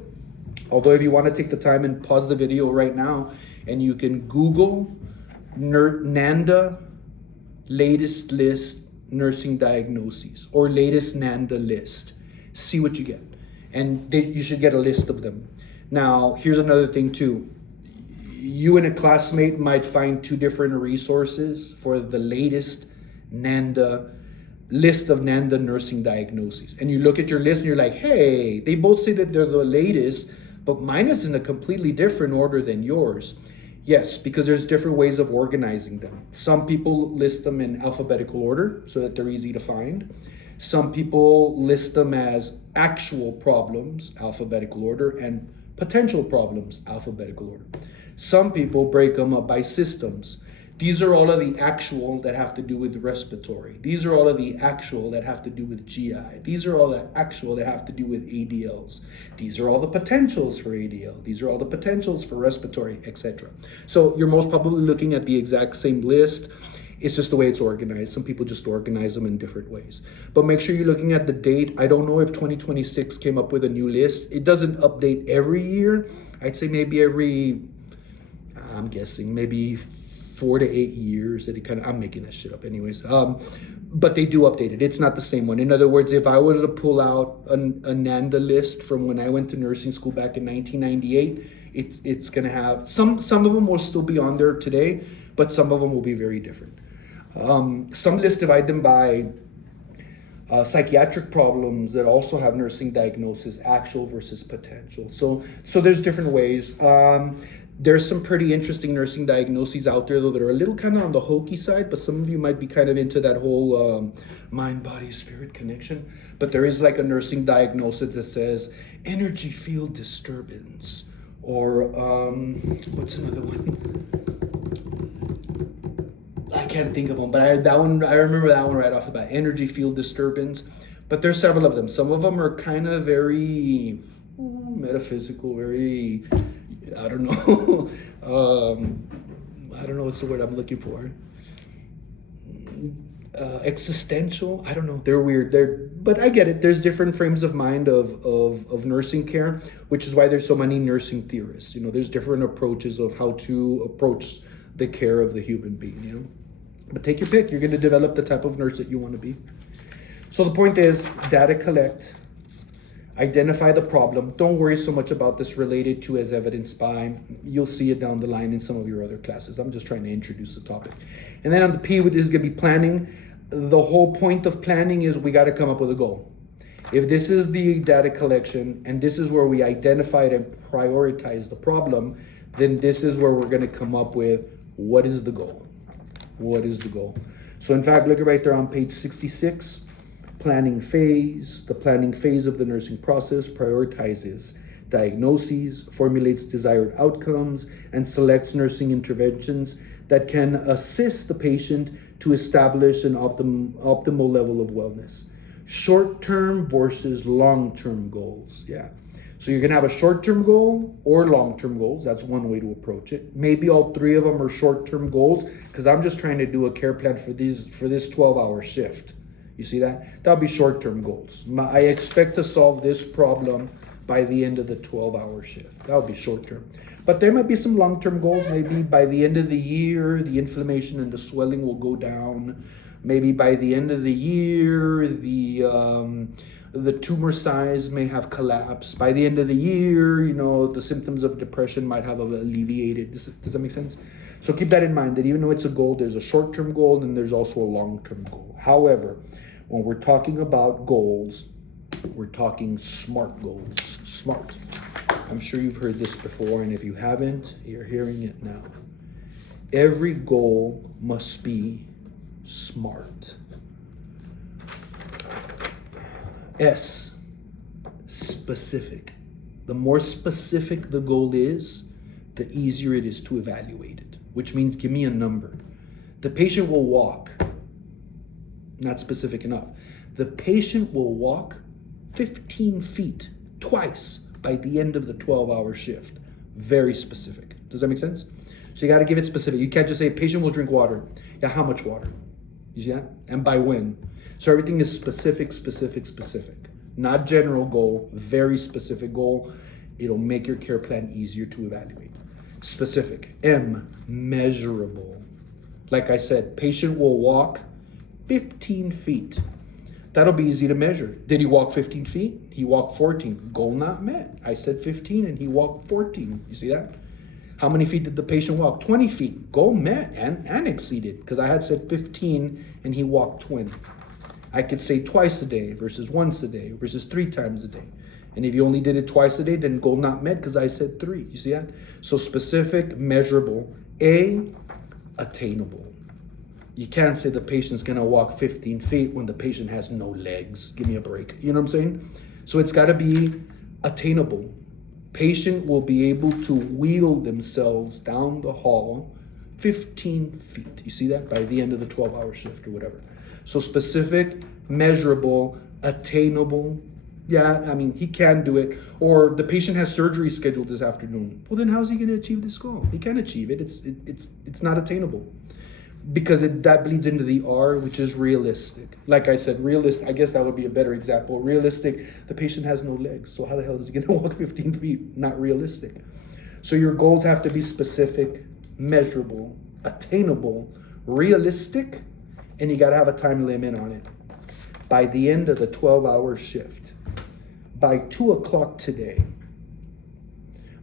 Although if you want to take the time and pause the video right now and you can Google NANDA latest list nursing diagnoses or latest NANDA list, see what you get. And you should get a list of them. Now, here's another thing too. You and a classmate might find two different resources for the latest NANDA list of NANDA nursing diagnoses. And you look at your list and you're like, hey, they both say that they're the latest, but mine is in a completely different order than yours. Yes, because there's different ways of organizing them. Some people list them in alphabetical order so that they're easy to find. Some people list them as actual problems, alphabetical order, and potential problems, alphabetical order. Some people break them up by systems. These are all of the actual that have to do with respiratory. These are all of the actual that have to do with GI. These are all the actual that have to do with ADLs. These are all the potentials for ADL. These are all the potentials for respiratory, etc. So you're most probably looking at the exact same list. It's just the way it's organized. Some people just organize them in different ways. But make sure you're looking at the date. I don't know if 2026 came up with a new list. It doesn't update every year. I'd say maybe I'm guessing maybe 4 to 8 years that I'm making that shit up anyways. But they do update it. It's not the same one. In other words, if I were to pull out a NANDA list from when I went to nursing school back in 1998, it's gonna have, some of them will still be on there today, but some of them will be very different. Some lists divide them by psychiatric problems that also have nursing diagnosis, actual versus potential. So there's different ways. There's some pretty interesting nursing diagnoses out there, though, that are a little kind of on the hokey side, but some of you might be kind of into that whole mind, body, spirit connection. But there is like a nursing diagnosis that says energy field disturbance, or what's another one? I can't think of them, but I remember that one right off the bat, energy field disturbance. But there's several of them. Some of them are kind of very metaphysical, very, I don't know. I don't know what's the word I'm looking for. Existential. I don't know. They're weird. But I get it. There's different frames of mind of nursing care, which is why there's so many nursing theorists. There's different approaches of how to approach the care of the human being. But take your pick. You're going to develop the type of nurse that you want to be. So the point is, data collect. Identify the problem. Don't worry so much about this related to as evidenced by. You'll see it down the line in some of your other classes. I'm just trying to introduce the topic. And then on the P, this is going to be planning. The whole point of planning is we got to come up with a goal. If this is the data collection and this is where we identified and prioritize the problem, then this is where we're going to come up with what is the goal? What is the goal? So in fact, look right there on page 66. Planning phase. The planning phase of the nursing process prioritizes diagnoses, formulates desired outcomes, and selects nursing interventions that can assist the patient to establish an optimal level of wellness. Short-term versus long-term goals. Yeah. So you're gonna have a short-term goal or long-term goals. That's one way to approach it. Maybe all three of them are short-term goals because I'm just trying to do a care plan for this 12-hour shift. You see that? That'll be short-term goals. I expect to solve this problem by the end of the 12-hour shift. That would be short-term. But there might be some long-term goals. Maybe by the end of the year, the inflammation and the swelling will go down. Maybe by the end of the year, the tumor size may have collapsed. By the end of the year, the symptoms of depression might have alleviated. Does that make sense? So keep that in mind, that even though it's a goal, there's a short-term goal and there's also a long-term goal. However, when we're talking about goals, we're talking SMART goals. SMART. I'm sure you've heard this before, and if you haven't, you're hearing it now. Every goal must be SMART. S, specific. The more specific the goal is, the easier it is to evaluate it, which means give me a number. The patient will walk, not specific enough. The patient will walk 15 feet twice by the end of the 12-hour shift. Very specific. Does that make sense? So you got to give it specific. You can't just say patient will drink water. Yeah, how much water? You see that? And by when? So everything is specific, specific, specific. Not general goal, very specific goal. It'll make your care plan easier to evaluate. Specific. M, measurable. Like I said, patient will walk 15 feet. That'll be easy to measure. Did he walk 15 feet? He walked 14. Goal not met. I said 15 and he walked 14. You see that? How many feet did the patient walk? 20 feet. Goal met and exceeded, because I had said 15 and he walked 20. I could say twice a day versus once a day versus 3 times a day. And if you only did it twice a day, then goal not met because I said 3. You see that? So specific, measurable. A, attainable. You can't say the patient's gonna walk 15 feet when the patient has no legs. Give me a break. You know what I'm saying? So it's gotta be attainable. Patient will be able to wheel themselves down the hall 15 feet. You see that? By the end of the 12-hour shift or whatever. So specific, measurable, attainable. Yeah, I mean, he can do it. Or the patient has surgery scheduled this afternoon. Well, then how's he gonna achieve this goal? He can't achieve it. It's not attainable. Because that bleeds into the R, which is realistic. Like I said, realistic, I guess that would be a better example. Realistic, the patient has no legs, so how the hell is he gonna walk 15 feet? Not realistic. So your goals have to be specific, measurable, attainable, realistic, and you gotta have a time limit on it. By the end of the 12-hour shift, by 2 o'clock today,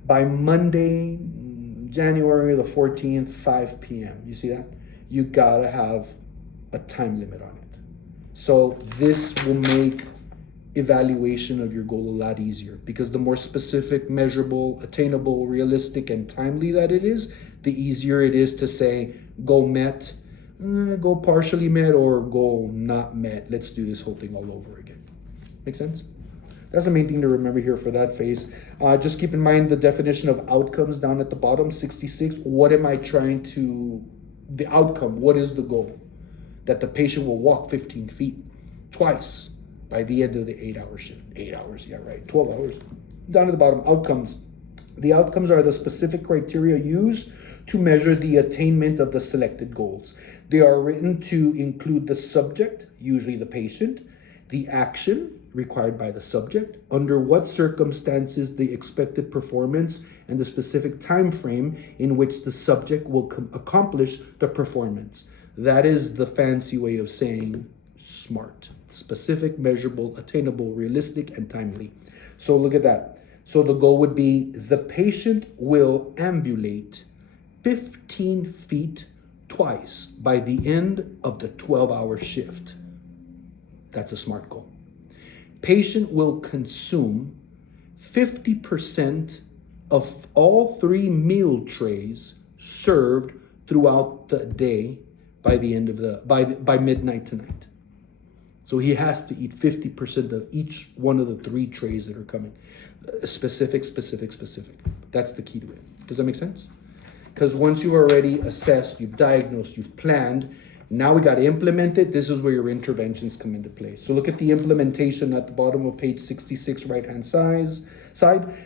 by Monday, January the 14th, 5 p.m. You see that? You gotta have a time limit on it. So this will make evaluation of your goal a lot easier, because the more specific, measurable, attainable, realistic, and timely that it is, the easier it is to say goal met, goal partially met, or goal not met. Let's do this whole thing all over again. Make sense? That's the main thing to remember here for that phase. Just keep in mind the definition of outcomes down at the bottom, 66. What am I trying to... The outcome, what is the goal? That the patient will walk 15 feet twice by the end of the 8-hour shift. 8 hours, yeah, right, 12 hours. Down at the bottom, outcomes. The outcomes are the specific criteria used to measure the attainment of the selected goals. They are written to include the subject, usually the patient, the action required by the subject, under what circumstances the expected performance, and the specific time frame in which the subject will accomplish the performance. That is the fancy way of saying SMART. Specific, measurable, attainable, realistic, and timely. So look at that. So the goal would be the patient will ambulate 15 feet twice by the end of the 12-hour shift. That's a SMART goal. Patient will consume 50% of all 3 meal trays served throughout the day by the end of by midnight tonight. So he has to eat 50% of each one of the 3 trays that are coming. Specific, specific, specific. That's the key to it. Does that make sense? Because once you've already assessed, you've diagnosed, you've planned, Now we got to implement it. This is where your interventions come into play. So look at the implementation at the bottom of page 66, right-hand side.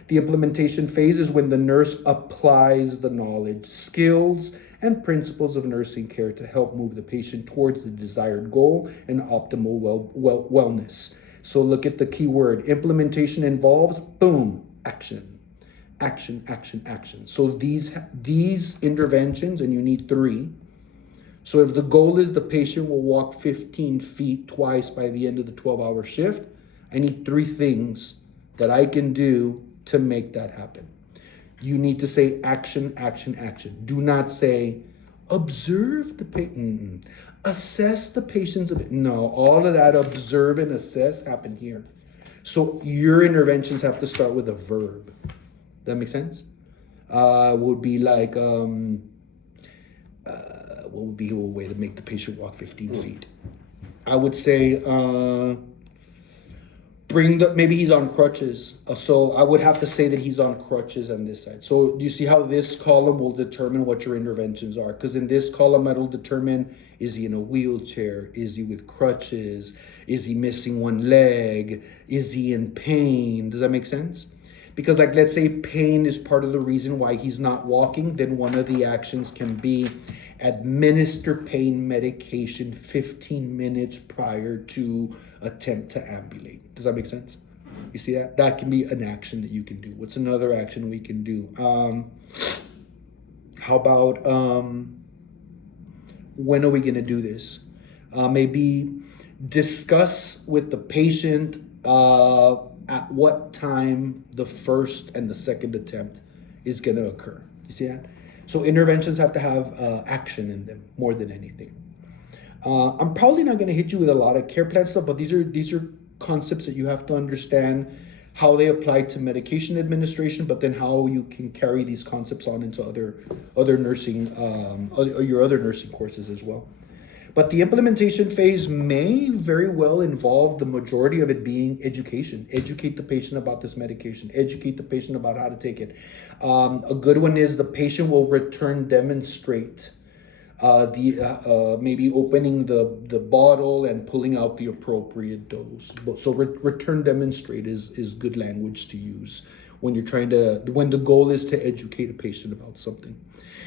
The implementation phase is when the nurse applies the knowledge, skills, and principles of nursing care to help move the patient towards the desired goal and optimal wellness. So look at the key word. Implementation involves, boom, action. Action, action, action. So these interventions, and you need 3. So if the goal is the patient will walk 15 feet twice by the end of the 12-hour shift, I need 3 things that I can do to make that happen. You need to say action, action, action. Do not say observe the patient, assess the patient's ability. No, all of that observe and assess happen here. So your interventions have to start with a verb. That makes sense? Would be like, what would be a way to make the patient walk 15 feet? I would say, maybe he's on crutches. So I would have to say that he's on crutches on this side. So do you see how this column will determine what your interventions are? Because in this column, it'll determine, is he in a wheelchair? Is he with crutches? Is he missing one leg? Is he in pain? Does that make sense? Because like, let's say pain is part of the reason why he's not walking, then one of the actions can be administer pain medication 15 minutes prior to attempt to ambulate. Does that make sense? You see that? That can be an action that you can do. What's another action we can do? How about, when are we gonna do this? Maybe discuss with the patient at what time the first and the second attempt is going to occur. You see that? So interventions have to have action in them more than anything. I'm probably not going to hit you with a lot of care plan stuff, but these are concepts that you have to understand how they apply to medication administration, but then how you can carry these concepts on into other nursing, your other nursing courses as well. But the implementation phase may very well involve the majority of it being education. Educate the patient about this medication. Educate the patient about how to take it. A good one is the patient will return demonstrate maybe opening the bottle and pulling out the appropriate dose. So return demonstrate is good language to use when the goal is to educate a patient about something.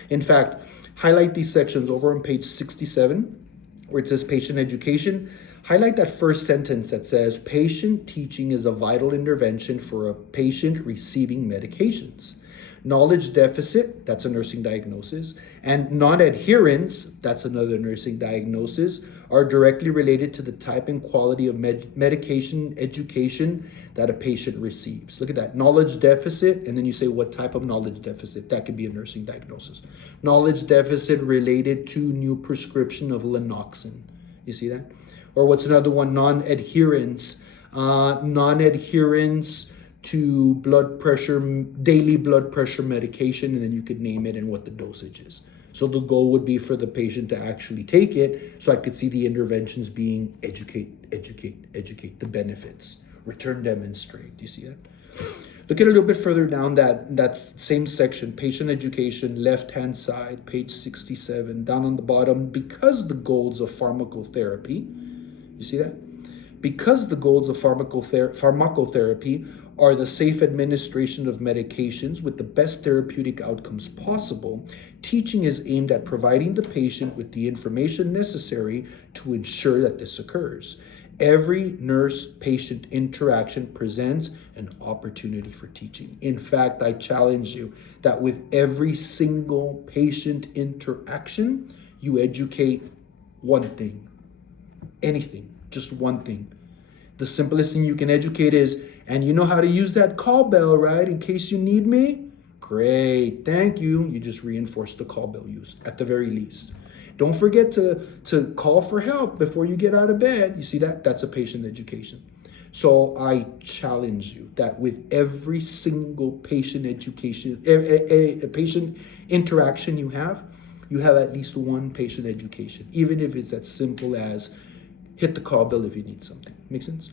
In fact, highlight these sections over on page 67. Where it says patient education, highlight that first sentence that says patient teaching is a vital intervention for a patient receiving medications. Knowledge deficit, that's a nursing diagnosis, and non-adherence, that's another nursing diagnosis, are directly related to the type and quality of medication education that a patient receives. Look at that, knowledge deficit, and then you say what type of knowledge deficit. That could be a nursing diagnosis. Knowledge deficit related to new prescription of Lanoxin. You see that? Or what's another one? Non-adherence. Non-adherence to blood pressure, daily blood pressure medication, and then you could name it and what the dosage is. So the goal would be for the patient to actually take it, so I could see the interventions being educate the benefits, return demonstrate. Do you see that? Look at a little bit further down that same section, patient education, left-hand side, page 67, down on the bottom, because the goals of pharmacotherapy, you see that? Because the goals of pharmacotherapy are the safe administration of medications with the best therapeutic outcomes possible, teaching is aimed at providing the patient with the information necessary to ensure that this occurs. Every nurse-patient interaction presents an opportunity for teaching. In fact, I challenge you that with every single patient interaction, you educate one thing, anything. Just one thing. The simplest thing you can educate is, and you know how to use that call bell, right? In case you need me? Great, thank you. You just reinforce the call bell use at the very least. Don't forget to call for help before you get out of bed. You see that? That's a patient education. So I challenge you that with every single patient education, a patient interaction you have at least one patient education, even if it's as simple as hit the call bell if you need something. Make sense?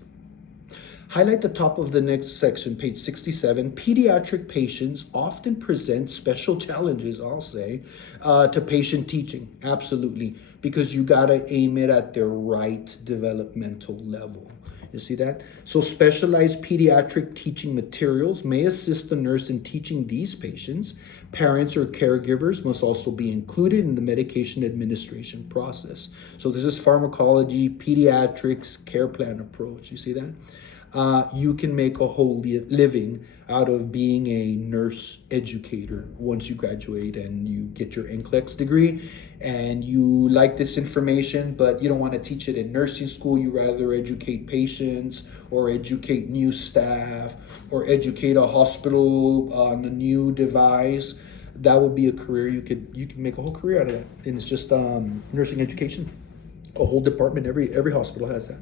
Highlight the top of the next section, page 67. Pediatric patients often present special challenges, I'll say, to patient teaching. Absolutely, because you gotta aim it at their right developmental level. You see that? So specialized pediatric teaching materials may assist the nurse in teaching these patients. Parents or caregivers must also be included in the medication administration process. So this is pharmacology, pediatrics, care plan approach. You see that? You can make a whole living out of being a nurse educator once you graduate and you get your NCLEX degree and you like this information, but you don't want to teach it in nursing school. You rather educate patients or educate new staff or educate a hospital on a new device. That would be a career you can make a whole career out of that. And it's just nursing education. A whole department, every hospital has that.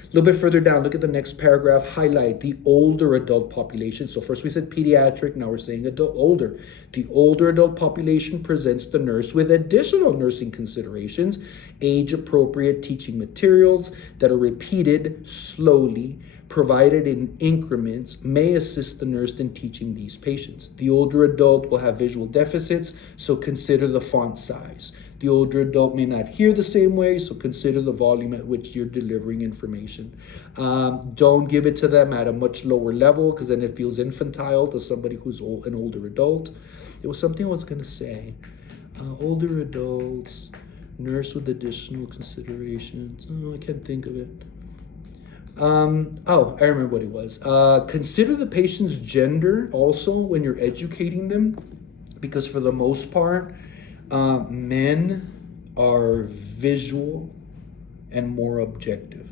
A little bit further down, look at the next paragraph, highlight the older adult population. So first we said pediatric, now we're saying older. The older adult population presents the nurse with additional nursing considerations, age-appropriate teaching materials that are repeated slowly, provided in increments, may assist the nurse in teaching these patients. The older adult will have visual deficits, so consider the font size. The older adult may not hear the same way, so consider the volume at which you're delivering information. Don't give it to them at a much lower level, because then it feels infantile to somebody who's an older adult. There was something I was going to say. Older adults, nurse with additional considerations. Oh, I can't think of it. I remember what it was. Consider the patient's gender also when you're educating them, because for the most part, men are visual and more objective.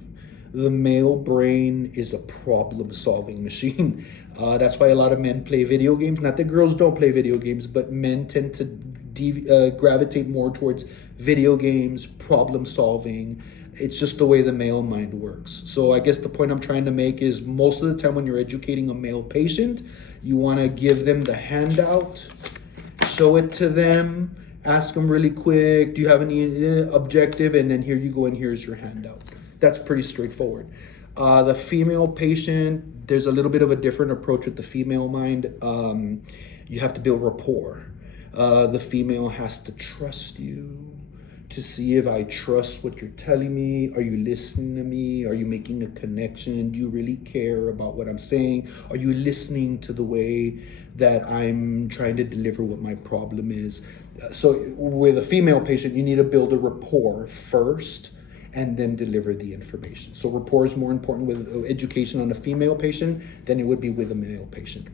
The male brain is a problem-solving machine. That's why a lot of men play video games. Not that girls don't play video games, but men tend to gravitate more towards video games, problem-solving. It's just the way the male mind works. So I guess the point I'm trying to make is most of the time when you're educating a male patient, you want to give them the handout, show it to them, ask them really quick, do you have any objective? And then here you go and here's your handout. That's pretty straightforward. The female patient, there's a little bit of a different approach with the female mind. You have to build rapport. The female has to trust you to see if I trust what you're telling me. Are you listening to me? Are you making a connection? Do you really care about what I'm saying? Are you listening to the way that I'm trying to deliver what my problem is? So with a female patient, you need to build a rapport first and then deliver the information. So rapport is more important with education on a female patient than it would be with a male patient.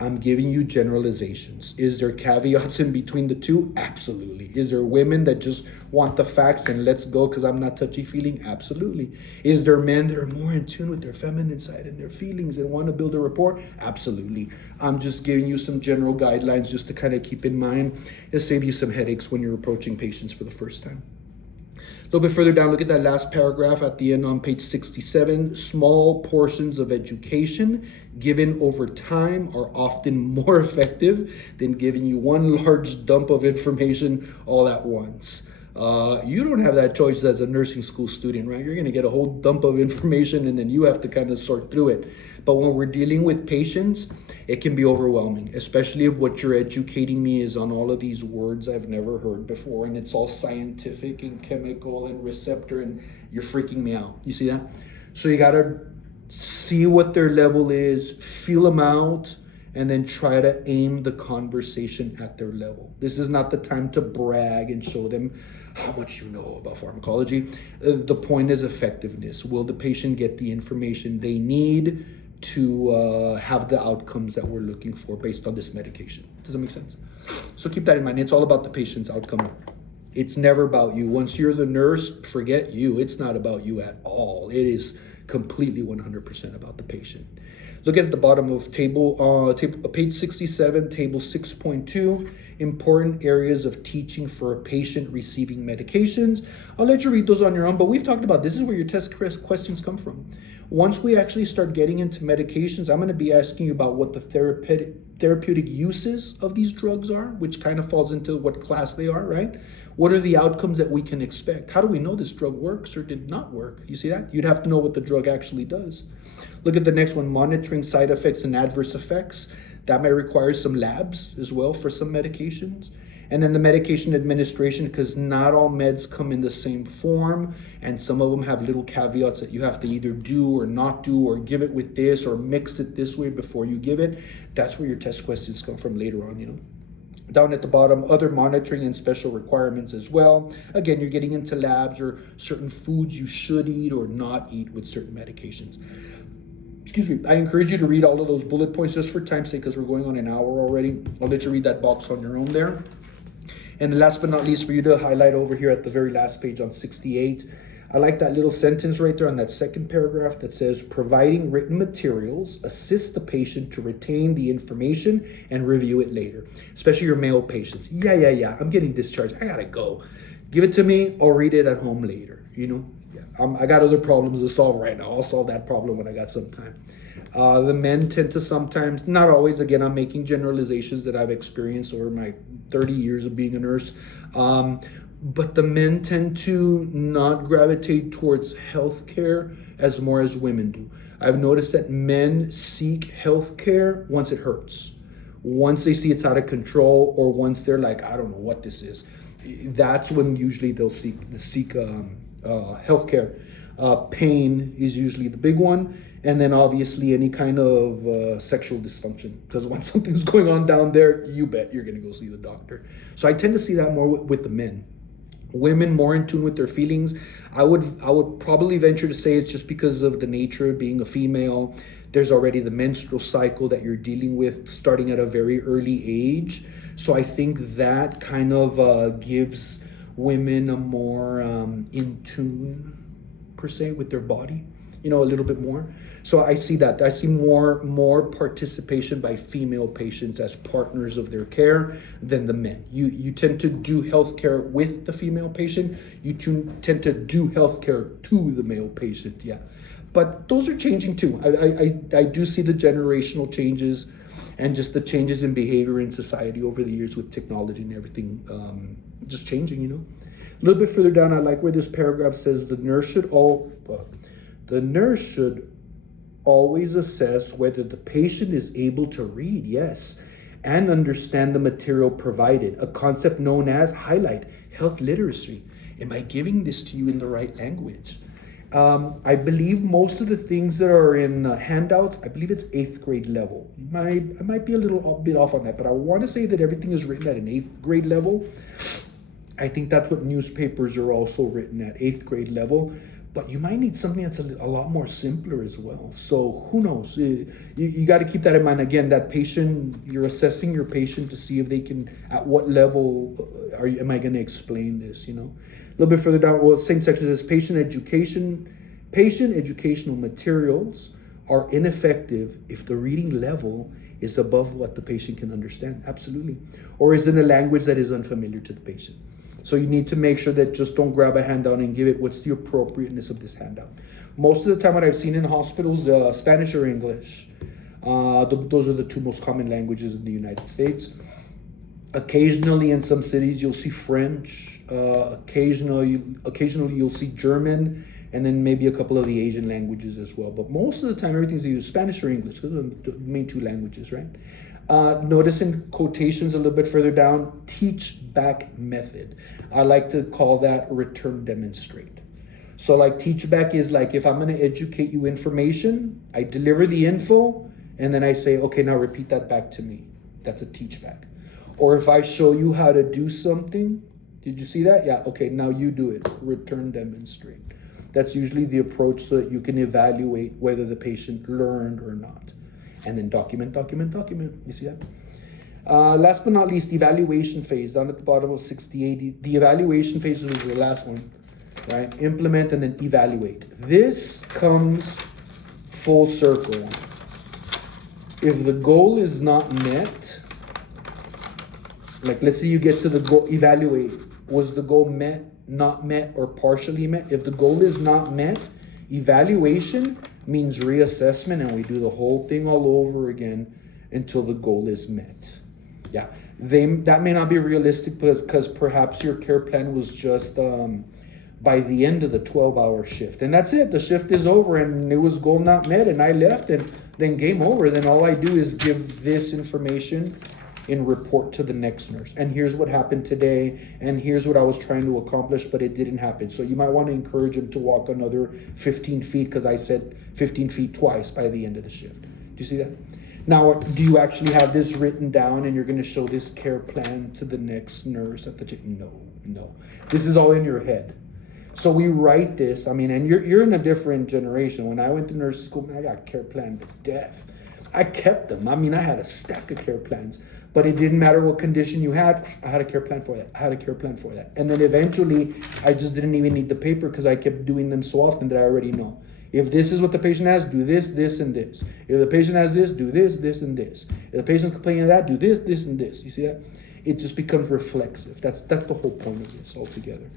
I'm giving you generalizations. Is there caveats in between the two? Absolutely. Is there women that just want the facts and let's go because I'm not touchy-feeling? Absolutely. Is there men that are more in tune with their feminine side and their feelings and want to build a rapport? Absolutely. I'm just giving you some general guidelines just to kind of keep in mind. It'll save you some headaches when you're approaching patients for the first time. A little bit further down, look at that last paragraph at the end on page 67. Small portions of education given over time are often more effective than giving you one large dump of information all at once. You don't have that choice as a nursing school student, right? You're going to get a whole dump of information and then you have to kind of sort through it. But when we're dealing with patients, it can be overwhelming, especially if what you're educating me is on all of these words I've never heard before, and it's all scientific and chemical and receptor, and you're freaking me out. You see that? So you got to see what their level is, feel them out, and then try to aim the conversation at their level. This is not the time to brag and show them how much you know about pharmacology. The point is effectiveness. Will the patient get the information they need to have the outcomes that we're looking for based on this medication? Does that make sense? So keep that in mind. It's all about the patient's outcome. It's never about you. Once you're the nurse, forget you. It's not about you at all. It is completely 100% about the patient. Look at the bottom of page 67, table 6.2, important areas of teaching for a patient receiving medications. I'll let you read those on your own, but we've talked about this is where your test questions come from. Once we actually start getting into medications, I'm going to be asking you about what the therapeutic uses of these drugs are, which kind of falls into what class they are, right? What are the outcomes that we can expect? How do we know this drug works or did not work? You see that? You'd have to know what the drug actually does. Look at the next one, monitoring side effects and adverse effects. That may require some labs as well for some medications. And then the medication administration, because not all meds come in the same form, and some of them have little caveats that you have to either do or not do, or give it with this, or mix it this way before you give it. That's where your test questions come from later on, you know. Down at the bottom, other monitoring and special requirements as well. Again, you're getting into labs or certain foods you should eat or not eat with certain medications. Excuse me, I encourage you to read all of those bullet points just for time's sake, because we're going on an hour already. I'll let you read that box on your own there. And last but not least, for you to highlight over here at the very last page on 68, I like that little sentence right there on that second paragraph that says, providing written materials assist the patient to retain the information and review it later, especially your male patients. Yeah, I'm getting discharged. I gotta go. Give it to me. I'll read it at home later, you know? I got other problems to solve right now. I'll solve that problem when I got some time. The men tend to sometimes, not always, again, I'm making generalizations that I've experienced over my 30 years of being a nurse, but the men tend to not gravitate towards healthcare as more as women do. I've noticed that men seek healthcare once it hurts, once they see it's out of control, or once they're like, I don't know what this is. That's when usually they'll seek healthcare. Pain is usually the big one, and then obviously any kind of sexual dysfunction, because when something's going on down there, you bet you're going to go see the doctor. So I tend to see that more with the men. Women more in tune with their feelings. I would probably venture to say it's just because of the nature of being a female. There's already the menstrual cycle that you're dealing with starting at a very early age. So I think that kind of gives women a more in tune, per se, with their body, you know, a little bit more. So I see that. I see more participation by female patients as partners of their care than the men. You tend to do healthcare with the female patient. You tend to do healthcare to the male patient, yeah. But those are changing too. I do see the generational changes and just the changes in behavior in society over the years with technology and everything just changing, you know. A little bit further down, I like where this paragraph says the nurse should always assess whether the patient is able to read, yes, and understand the material provided, a concept known as highlight health literacy. Am I giving this to you in the right language? I believe most of the things that are in handouts, I believe it's 8th grade level. I might be a little bit off on that, but I want to say that everything is written at an 8th grade level. I think that's what newspapers are also written at, 8th grade level. But you might need something that's a lot more simpler as well. So who knows? You got to keep that in mind. Again, that patient, you're assessing your patient to see if they can, at what level am I going to explain this, you know? A little bit further down, well, same section says patient educational materials are ineffective if the reading level is above what the patient can understand. Absolutely. Or is in a language that is unfamiliar to the patient. So you need to make sure that just don't grab a handout and give it what's the appropriateness of this handout. Most of the time what I've seen in hospitals, Spanish or English, those are the two most common languages in the United States. Occasionally in some cities you'll see French, occasionally you'll see German, and then maybe a couple of the Asian languages as well. But most of the time everything's either Spanish or English, those are the main two languages, right? Notice in quotations a little bit further down, teach back method. I like to call that return demonstrate. So like teach back is like, if I'm going to educate you information, I deliver the info and then I say, okay, now repeat that back to me. That's a teach back. Or if I show you how to do something, did you see that? Yeah, okay, now you do it. Return demonstrate. That's usually the approach so that you can evaluate whether the patient learned or not. And then document. You see that? Last but not least, evaluation phase, down at the bottom of 68. The evaluation phase is the last one, right? Implement and then evaluate. This comes full circle. If the goal is not met, like let's say you get to the goal, evaluate. Was the goal met, not met, or partially met? If the goal is not met, evaluation means reassessment, and we do the whole thing all over again until the goal is met. Yeah, that may not be realistic because perhaps your care plan was just by the end of the 12-hour shift, and that's it. The shift is over, and it was goal not met, and I left, and then game over. Then all I do is give this information and report to the next nurse. And here's what happened today, and here's what I was trying to accomplish, but it didn't happen. So you might want to encourage him to walk another 15 feet because I said 15 feet twice by the end of the shift. Do you see that? Now, do you actually have this written down and you're going to show this care plan to the next nurse at the gym? No. This is all in your head. So we write this. I mean, and you're in a different generation. When I went to nursing school, man, I got care planned to death. I kept them. I mean, I had a stack of care plans, but it didn't matter what condition you had. I had a care plan for that. I had a care plan for that. And then eventually, I just didn't even need the paper because I kept doing them so often that I already know. If this is what the patient has, do this, this, and this. If the patient has this, do this, this, and this. If the patient's complaining of that, do this, this, and this. You see that? It just becomes reflexive. That's the whole point of this altogether.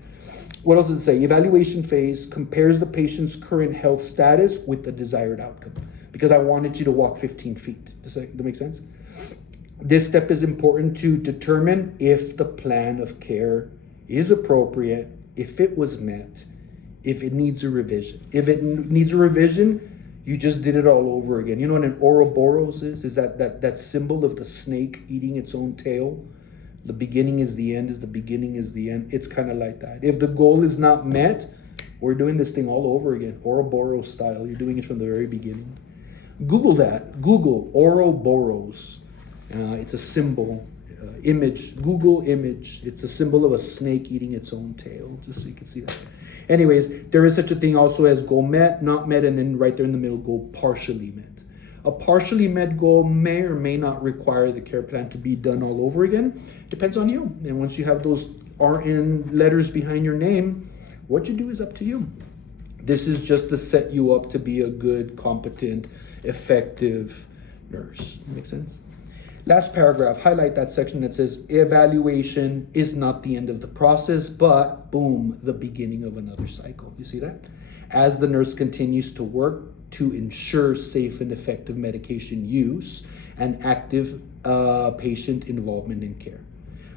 What else does it say? Evaluation phase compares the patient's current health status with the desired outcome. Because I wanted you to walk 15 feet. Does that make sense? This step is important to determine if the plan of care is appropriate, if it was met, if it needs a revision. If it needs a revision, you just did it all over again. You know what an Ouroboros is? Is that symbol of the snake eating its own tail? The beginning is the end, is the beginning is the end. It's kind of like that. If the goal is not met, we're doing this thing all over again. Ouroboros style. You're doing it from the very beginning. Google that. Google Ouroboros. It's a symbol, image. Google image. It's a symbol of a snake eating its own tail, just so you can see that. Anyways, there is such a thing also as goal met, not met, and then right there in the middle, goal partially met. A partially met goal may or may not require the care plan to be done all over again. Depends on you. And once you have those RN letters behind your name, what you do is up to you. This is just to set you up to be a good, competent, effective nurse. Make sense? Last paragraph, highlight that section that says evaluation is not the end of the process, but boom, the beginning of another cycle. You see that? As the nurse continues to work to ensure safe and effective medication use and active patient involvement in care.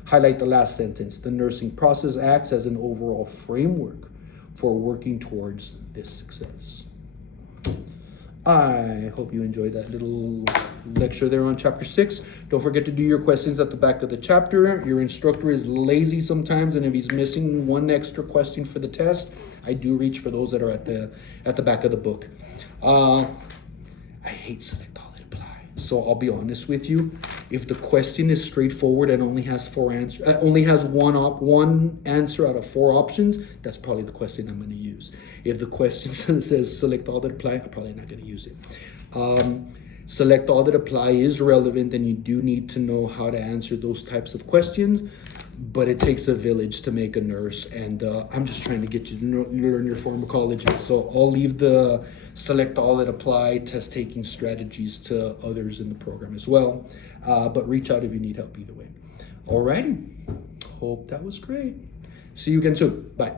Highlight the last sentence. The nursing process acts as an overall framework for working towards this success. I hope you enjoyed that little lecture there on chapter 6. Don't forget to do your questions at the back of the chapter. Your instructor is lazy sometimes, and if he's missing one extra question for the test, I do reach for those that are at the back of the book. I hate select all that apply. So I'll be honest with you. If the question is straightforward and only has one answer out of 4 options, that's probably the question I'm going to use. If the question says select all that apply, I'm probably not going to use it. Select all that apply is relevant, and you do need to know how to answer those types of questions, but it takes a village to make a nurse, and I'm just trying to get you to learn your pharmacology. So I'll leave the select all that apply test taking strategies to others in the program as well, but reach out if you need help either way. Alrighty, hope that was great. See you again soon. Bye.